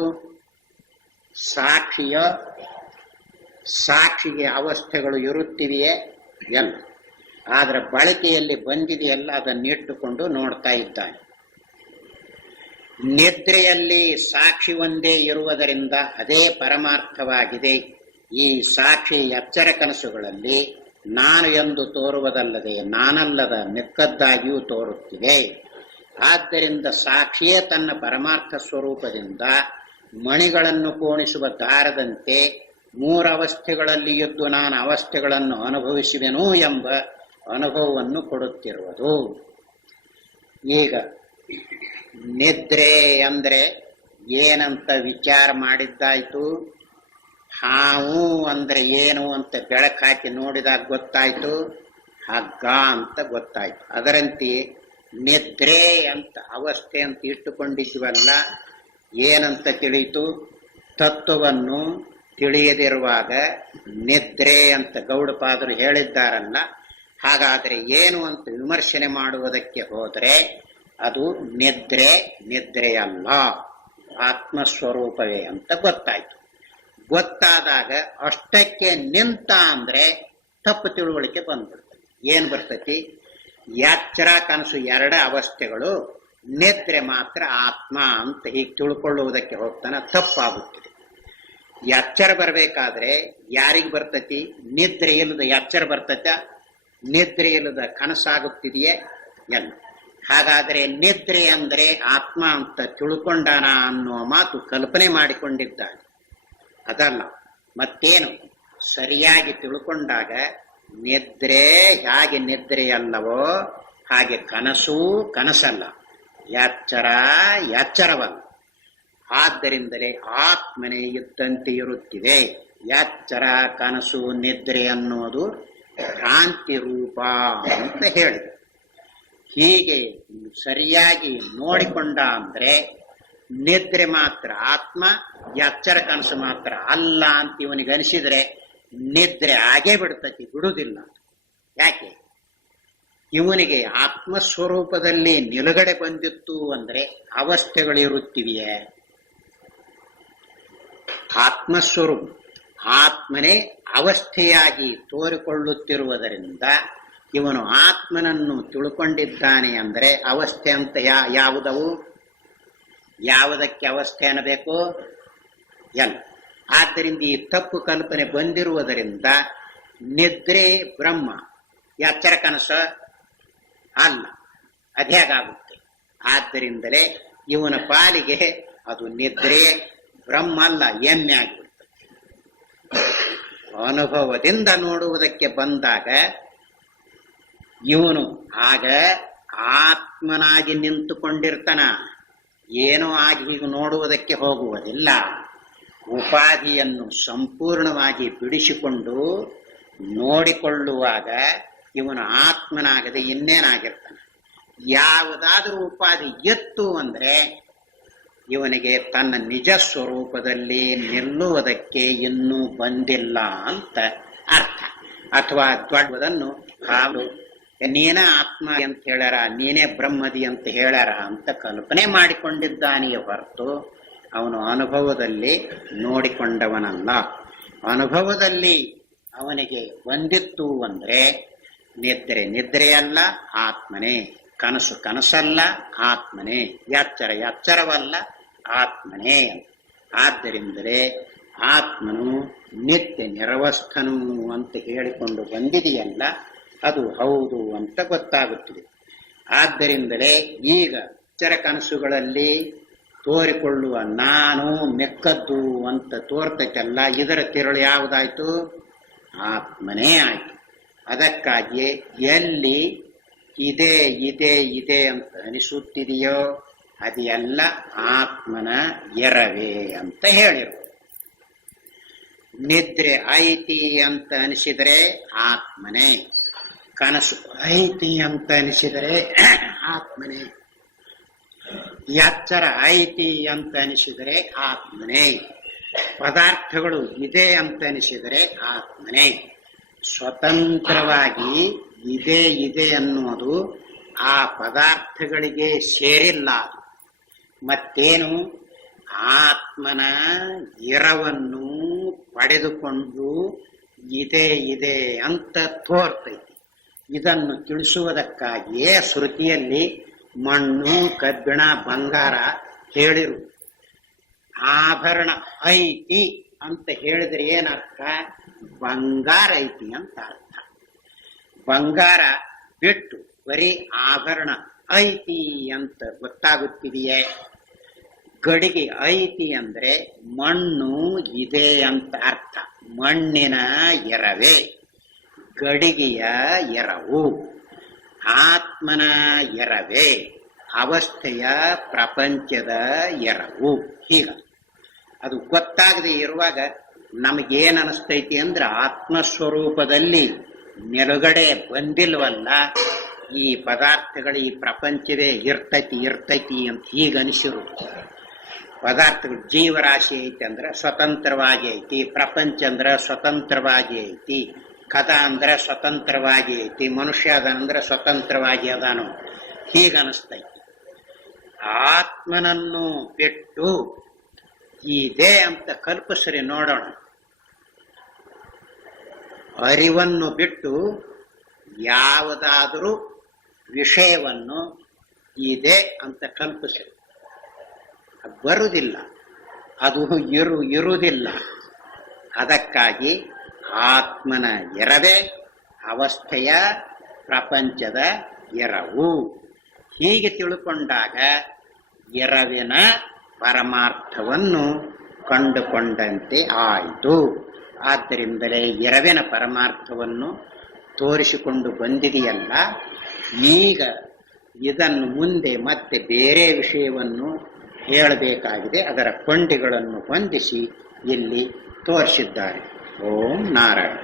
ಸಾಕ್ಷಿಗೆ ಅವಸ್ಥೆಗಳು ಇರುತ್ತಿವೆಯೇ? ಎಲ್ಲ. ಆದ್ರೆ ಬಳಕೆಯಲ್ಲಿ ಬಂದಿದೆಯಲ್ಲ, ಅದನ್ನಿಟ್ಟುಕೊಂಡು ನೋಡ್ತಾ ಇದ್ದಾನೆ. ನಿದ್ರೆಯಲ್ಲಿ ಸಾಕ್ಷಿ ಒಂದೇ ಇರುವುದರಿಂದ ಅದೇ ಪರಮಾರ್ಥವಾಗಿದೆ. ಈ ಸಾಕ್ಷಿ ಎಚ್ಚರ ಕನಸುಗಳಲ್ಲಿ ನಾನು ಎಂದು ತೋರುವುದಲ್ಲದೆ ನಾನಲ್ಲದ ಮಿಕ್ಕದ್ದಾಗಿಯೂ ತೋರುತ್ತಿದೆ. ಆದ್ದರಿಂದ ಸಾಕ್ಷಿಯೇ ತನ್ನ ಪರಮಾರ್ಥ ಸ್ವರೂಪದಿಂದ ಮಣಿಗಳನ್ನು ಕೋಣಿಸುವ ದಾರದಂತೆ 3 ಅವಸ್ಥೆಗಳಲ್ಲಿ ಇದ್ದು ನಾನು ಅವಸ್ಥೆಗಳನ್ನು ಅನುಭವಿಸುವೆನು ಎಂಬ ಅನುಭವವನ್ನು ಕೊಡುತ್ತಿರುವುದು. ಈಗ ನಿದ್ರೆ ಅಂದ್ರೆ ಏನಂತ ವಿಚಾರ ಮಾಡಿದ್ದಾಯ್ತು. ಹಾವು ಅಂದ್ರೆ ಏನು ಅಂತ ಬೆಳಕು ಹಾಕಿ ನೋಡಿದಾಗ ಗೊತ್ತಾಯ್ತು, ಹಗ್ಗ ಅಂತ ಗೊತ್ತಾಯ್ತು. ಅದರಂತೆ ನಿದ್ರೆ ಅಂತ ಅವಸ್ಥೆ ಅಂತ ಇಟ್ಟುಕೊಂಡಿದ್ವಲ್ಲ, ಏನಂತ ತಿಳಿಯಿತು? ತತ್ವವನ್ನು ತಿಳಿಯದಿರುವಾಗ ನಿದ್ರೆ ಅಂತ ಗೌಡಪಾದರು ಹೇಳಿದ್ದಾರಲ್ಲ, ಹಾಗಾದರೆ ಏನು ಅಂತ ವಿಮರ್ಶನೆ ಮಾಡುವುದಕ್ಕೆ ಹೋದರೆ ಅದು ನಿದ್ರೆಯಲ್ಲ, ಆತ್ಮಸ್ವರೂಪವೇ ಅಂತ ಗೊತ್ತಾಯ್ತು. ಗೊತ್ತಾದಾಗ ಅಷ್ಟಕ್ಕೆ ನಿಂತ ಅಂದ್ರೆ ತಪ್ಪು ತಿಳುವಳಿಕೆ ಬಂದ್ಬಿಡ್ತದೆ. ಏನ್ ಬರ್ತೈತಿ? ಎಚ್ಚರ ಕನಸು 2 ಅವಸ್ಥೆಗಳು, ನಿದ್ರೆ ಮಾತ್ರ ಆತ್ಮ ಅಂತ ಹೀಗೆ ತಿಳ್ಕೊಳ್ಳುವುದಕ್ಕೆ ಹೋಗ್ತಾನೆ, ತಪ್ಪಾಗುತ್ತದೆ. ಎಚ್ಚರ ಬರಬೇಕಾದ್ರೆ ಯಾರಿಗೆ ಬರ್ತತಿ? ನಿದ್ರೆ ಇಲ್ಲದ ಎಚ್ಚರ ಬರ್ತೈತ? ನಿದ್ರೆ ಇಲ್ಲದ ಕನಸಾಗುತ್ತಿದೆಯೇ? ಎಲ್ಲ. ಹಾಗಾದ್ರೆ ನಿದ್ರೆ ಅಂದ್ರೆ ಆತ್ಮ ಅಂತ ತಿಳ್ಕೊಂಡಾನ ಅನ್ನುವ ಮಾತು ಕಲ್ಪನೆ ಮಾಡಿಕೊಂಡಿದ್ದಾನೆ. ಅದಲ್ಲ, ಮತ್ತೇನು? ಸರಿಯಾಗಿ ತಿಳ್ಕೊಂಡಾಗ ನಿದ್ರೆ ಹೇಗೆ ನಿದ್ರೆಯಲ್ಲವೋ ಹಾಗೆ ಕನಸು ಕನಸಲ್ಲ, ಎಚ್ಚರ ಎಚ್ಚರವಲ್ಲ. ಆದ್ದರಿಂದಲೇ ಆತ್ಮನೇ ಇದ್ದಂತೆ ಇರುತ್ತಿದೆ. ಎಚ್ಚರ ಕನಸು ನಿದ್ರೆ ಅನ್ನೋದು ಭ್ರಾಂತಿ ರೂಪ ಅಂತ ಹೇಳಿದೆ. ಹೀಗೆ ಸರಿಯಾಗಿ ನೋಡಿಕೊಂಡ ಅಂದ್ರೆ ನಿದ್ರೆ ಮಾತ್ರ ಆತ್ಮ, ಎಚ್ಚರ ಕನಸು ಮಾತ್ರ ಅಲ್ಲ ಅಂತ ಇವನಿಗೆ ಅನಿಸಿದ್ರೆ ನಿದ್ರೆ ಆಗೇ ಬಿಡ್ತತಿ, ಬಿಡುವುದಿಲ್ಲ. ಯಾಕೆ? ಇವನಿಗೆ ಆತ್ಮಸ್ವರೂಪದಲ್ಲಿ ನಿಲುಗಡೆ ಬಂದಿತ್ತು ಅಂದ್ರೆ ಅವಸ್ಥೆಗಳಿರುತ್ತಿವೆಯೇ? ಆತ್ಮಸ್ವರೂಪ ಆತ್ಮನೇ ಅವಸ್ಥೆಯಾಗಿ ತೋರಿಕೊಳ್ಳುತ್ತಿರುವುದರಿಂದ ಇವನು ಆತ್ಮನನ್ನು ತಿಳ್ಕೊಂಡಿದ್ದಾನೆ ಅಂದರೆ ಅವಸ್ಥೆ ಅಂತ ಯಾವುದವು? ಯಾವುದಕ್ಕೆ ಅವಸ್ಥೆ ಅನ್ನಬೇಕು? ಎಲ್ಲ. ಆದ್ದರಿಂದ ಈ ತಪ್ಪು ಕಲ್ಪನೆ ಬಂದಿರುವುದರಿಂದ ನಿದ್ರೆ ಬ್ರಹ್ಮ, ಎಚ್ಚರ ಕನಸ ಅಲ್ಲ, ಅದೇಗಾಗುತ್ತೆ. ಆದ್ದರಿಂದಲೇ ಇವನ ಪಾಲಿಗೆ ಅದು ನಿದ್ರೆ ಬ್ರಹ್ಮ ಅಲ್ಲ, ಎಮ್ಮೆ ಆಗಿಬಿಡ್ತದೆ. ಅನುಭವದಿಂದ ನೋಡುವುದಕ್ಕೆ ಬಂದಾಗ ಇವನು ಆಗ ಆತ್ಮನಾಗಿ ನಿಂತುಕೊಂಡಿರ್ತಾನ, ಏನೋ ಆಗಿ ಹೀಗೆ ನೋಡುವುದಕ್ಕೆ ಹೋಗುವುದಿಲ್ಲ. ಉಪಾಧಿಯನ್ನು ಸಂಪೂರ್ಣವಾಗಿ ಬಿಡಿಸಿಕೊಂಡು ನೋಡಿಕೊಳ್ಳುವಾಗ ಇವನು ಆತ್ಮನಾಗದೆ ಇನ್ನೇನಾಗಿರ್ತಾನೆ. ಯಾವುದಾದ್ರೂ ಉಪಾಧಿ ಎತ್ತು ಅಂದ್ರೆ ಇವನಿಗೆ ತನ್ನ ನಿಜ ಸ್ವರೂಪದಲ್ಲಿ ನಿಲ್ಲುವುದಕ್ಕೆ ಇನ್ನೂ ಬಂದಿಲ್ಲ ಅಂತ ಅರ್ಥ. ಅಥವಾ ದೊಡ್ಡದನ್ನು ಕಾಲು ನೀನೇ ಆತ್ಮ ಅಂತ ಹೇಳ್ಯಾರ, ನೀನೇ ಬ್ರಹ್ಮದಿ ಅಂತ ಹೇಳ್ಯಾರ ಅಂತ ಕಲ್ಪನೆ ಮಾಡಿಕೊಂಡಿದ್ದಾನೆಯೇ ಹೊರತು ಅವನು ಅನುಭವದಲ್ಲಿ ನೋಡಿಕೊಂಡವನಲ್ಲ. ಅನುಭವದಲ್ಲಿ ಅವನಿಗೆ ಬಂದಿತ್ತು ಅಂದ್ರೆ ನಿದ್ರೆ ನಿದ್ರೆಯಲ್ಲ, ಆತ್ಮನೇ. ಕನಸು ಕನಸಲ್ಲ, ಆತ್ಮನೇ. ಎಚ್ಚರ ಎಚ್ಚರವಲ್ಲ, ಆತ್ಮನೇ. ಆದ್ದರಿಂದಲೇ ಆತ್ಮನು ನಿತ್ಯ ನಿರವಸ್ಥನು ಅಂತ ಹೇಳಿಕೊಂಡು ಬಂದಿದೆಯಲ್ಲ, ಅದು ಹೌದು ಅಂತ ಗೊತ್ತಾಗುತ್ತದೆ. ಆದ್ದರಿಂದಲೇ ಈಗ ಎಚ್ಚರ ಕನಸುಗಳಲ್ಲಿ ತೋರಿಕೊಳ್ಳುವ ನಾನು ಮೆಕ್ಕದ್ದು ಅಂತ ತೋರ್ತೈತಲ್ಲ, ಇದರ ತಿರುಳು ಯಾವುದಾಯ್ತು? ಆತ್ಮನೇ ಆಯ್ತು. ಅದಕ್ಕಾಗಿಯೇ ಎಲ್ಲಿ ಇದೆ ಇದೆ ಇದೆ ಅಂತ ಅನಿಸುತ್ತಿದೆಯೋ ಅದೆಲ್ಲ ಆತ್ಮನ ಎರವೇ ಅಂತ ಹೇಳಿರು. ನಿದ್ರೆ ಐತಿ ಅಂತ ಅನಿಸಿದರೆ ಆತ್ಮನೇ, ಕನಸು ಐತಿ ಅಂತ ಅನಿಸಿದರೆ ಆತ್ಮನೇ, ಎಚ್ಚರ ಐತಿ ಅಂತ ಅನಿಸಿದರೆ ಆತ್ಮನೇ, ಪದಾರ್ಥಗಳು ಇದೆ ಅಂತ ಅನಿಸಿದರೆ ಆತ್ಮನೇ. ಸ್ವತಂತ್ರವಾಗಿ ಇದೆ ಇದೆ ಅನ್ನೋದು ಆ ಪದಾರ್ಥಗಳಿಗೆ ಸೇರಿಲ್ಲ. ಮತ್ತೇನು? ಆತ್ಮನ ಎರವನ್ನು ಪಡೆದುಕೊಂಡು ಇದೆ ಇದೆ ಅಂತ ತೋರ್ತೈತಿ. ಇದನ್ನು ತಿಳಿಸುವುದಕ್ಕಾಗಿಯೇ ಶ್ರುತಿಯಲ್ಲಿ ಮಣ್ಣು, ಕಬ್ಬಿಣ, ಬಂಗಾರ ಹೇಳಿರು. ಆಭರಣ ಐತಿ ಅಂತ ಹೇಳಿದ್ರೆ ಏನರ್ಥ? ಬಂಗಾರ ಐತಿ ಅಂತ ಅರ್ಥ. ಬಂಗಾರ ಬಿಟ್ಟು ಬರೀ ಆಭರಣ ಐತಿ ಅಂತ ಗೊತ್ತಾಗುತ್ತಿದೆಯೇ? ಗಡಿಗೆ ಐತಿ ಅಂದ್ರೆ ಮಣ್ಣು ಇದೆ ಅಂತ ಅರ್ಥ. ಮಣ್ಣಿನ ಎರವೇ ಗಡಿಗೆಯ ಎರವು, ಆತ್ಮನ ಎರವೇ ಅವಸ್ಥೆಯ ಪ್ರಪಂಚದ ಎರವು. ಹೀಗ ಅದು ಗೊತ್ತಾಗದೆ ಇರುವಾಗ ನಮಗೇನ್ ಅನಿಸ್ತೈತಿ ಅಂದ್ರೆ ಆತ್ಮಸ್ವರೂಪದಲ್ಲಿ ನಿಲುಗಡೆ ಬಂದಿಲ್ವಲ್ಲ, ಈ ಪದಾರ್ಥಗಳು ಈ ಪ್ರಪಂಚವೇ ಇರ್ತೈತಿ ಇರ್ತೈತಿ ಅಂತ ಹೀಗ ಅನಿಸಿರು. ಪದಾರ್ಥಗಳು ಜೀವರಾಶಿ ಐತಿ ಅಂದ್ರೆ ಸ್ವತಂತ್ರವಾಗಿ ಐತಿ, ಪ್ರಪಂಚ ಅಂದ್ರೆ ಸ್ವತಂತ್ರವಾಗಿ ಐತಿ, ಕದ ಅಂದ್ರೆ ಸ್ವತಂತ್ರವಾಗಿ ಐತಿ, ಮನುಷ್ಯ ಅದಾನಂದ್ರೆ ಸ್ವತಂತ್ರವಾಗಿ ಅದಾನು, ಹೀಗನಿಸ್ತೈತಿ. ಆತ್ಮನನ್ನು ಬಿಟ್ಟು ಇದೆ ಅಂತ ಕಲ್ಪಿಸ್ರಿ ನೋಡೋಣ. ಅರಿವನ್ನು ಬಿಟ್ಟು ಯಾವುದಾದರೂ ವಿಷಯವನ್ನು ಇದೆ ಅಂತ ಕಲ್ಪಿಸ್ರಿ, ಬರುವುದಿಲ್ಲ, ಅದು ಇರುವುದಿಲ್ಲ. ಅದಕ್ಕಾಗಿ ಆತ್ಮನ ಎರವೇ ಅವಸ್ಥೆಯ ಪ್ರಪಂಚದ ಎರವು. ಹೀಗೆ ತಿಳ್ಕೊಂಡಾಗ ಎರವಿನ ಪರಮಾರ್ಥವನ್ನು ಕಂಡುಕೊಂಡಂತೆ ಆಯಿತು. ಆದ್ದರಿಂದಲೇ ಎರವಿನ ಪರಮಾರ್ಥವನ್ನು ತೋರಿಸಿಕೊಂಡು ಬಂದಿದೆಯಲ್ಲ, ಈಗ ಇದನ್ನು ಮುಂದೆ ಮತ್ತೆ ಬೇರೆ ವಿಷಯವನ್ನು ಹೇಳಬೇಕಾಗಿದೆ. ಅದರ ಕೊಂಡಿಗಳನ್ನು ಹೊಂದಿಸಿ ಇಲ್ಲಿ ತೋರಿಸಿದ್ದಾರೆ. ಓಂ ನಾರಾಯಣ.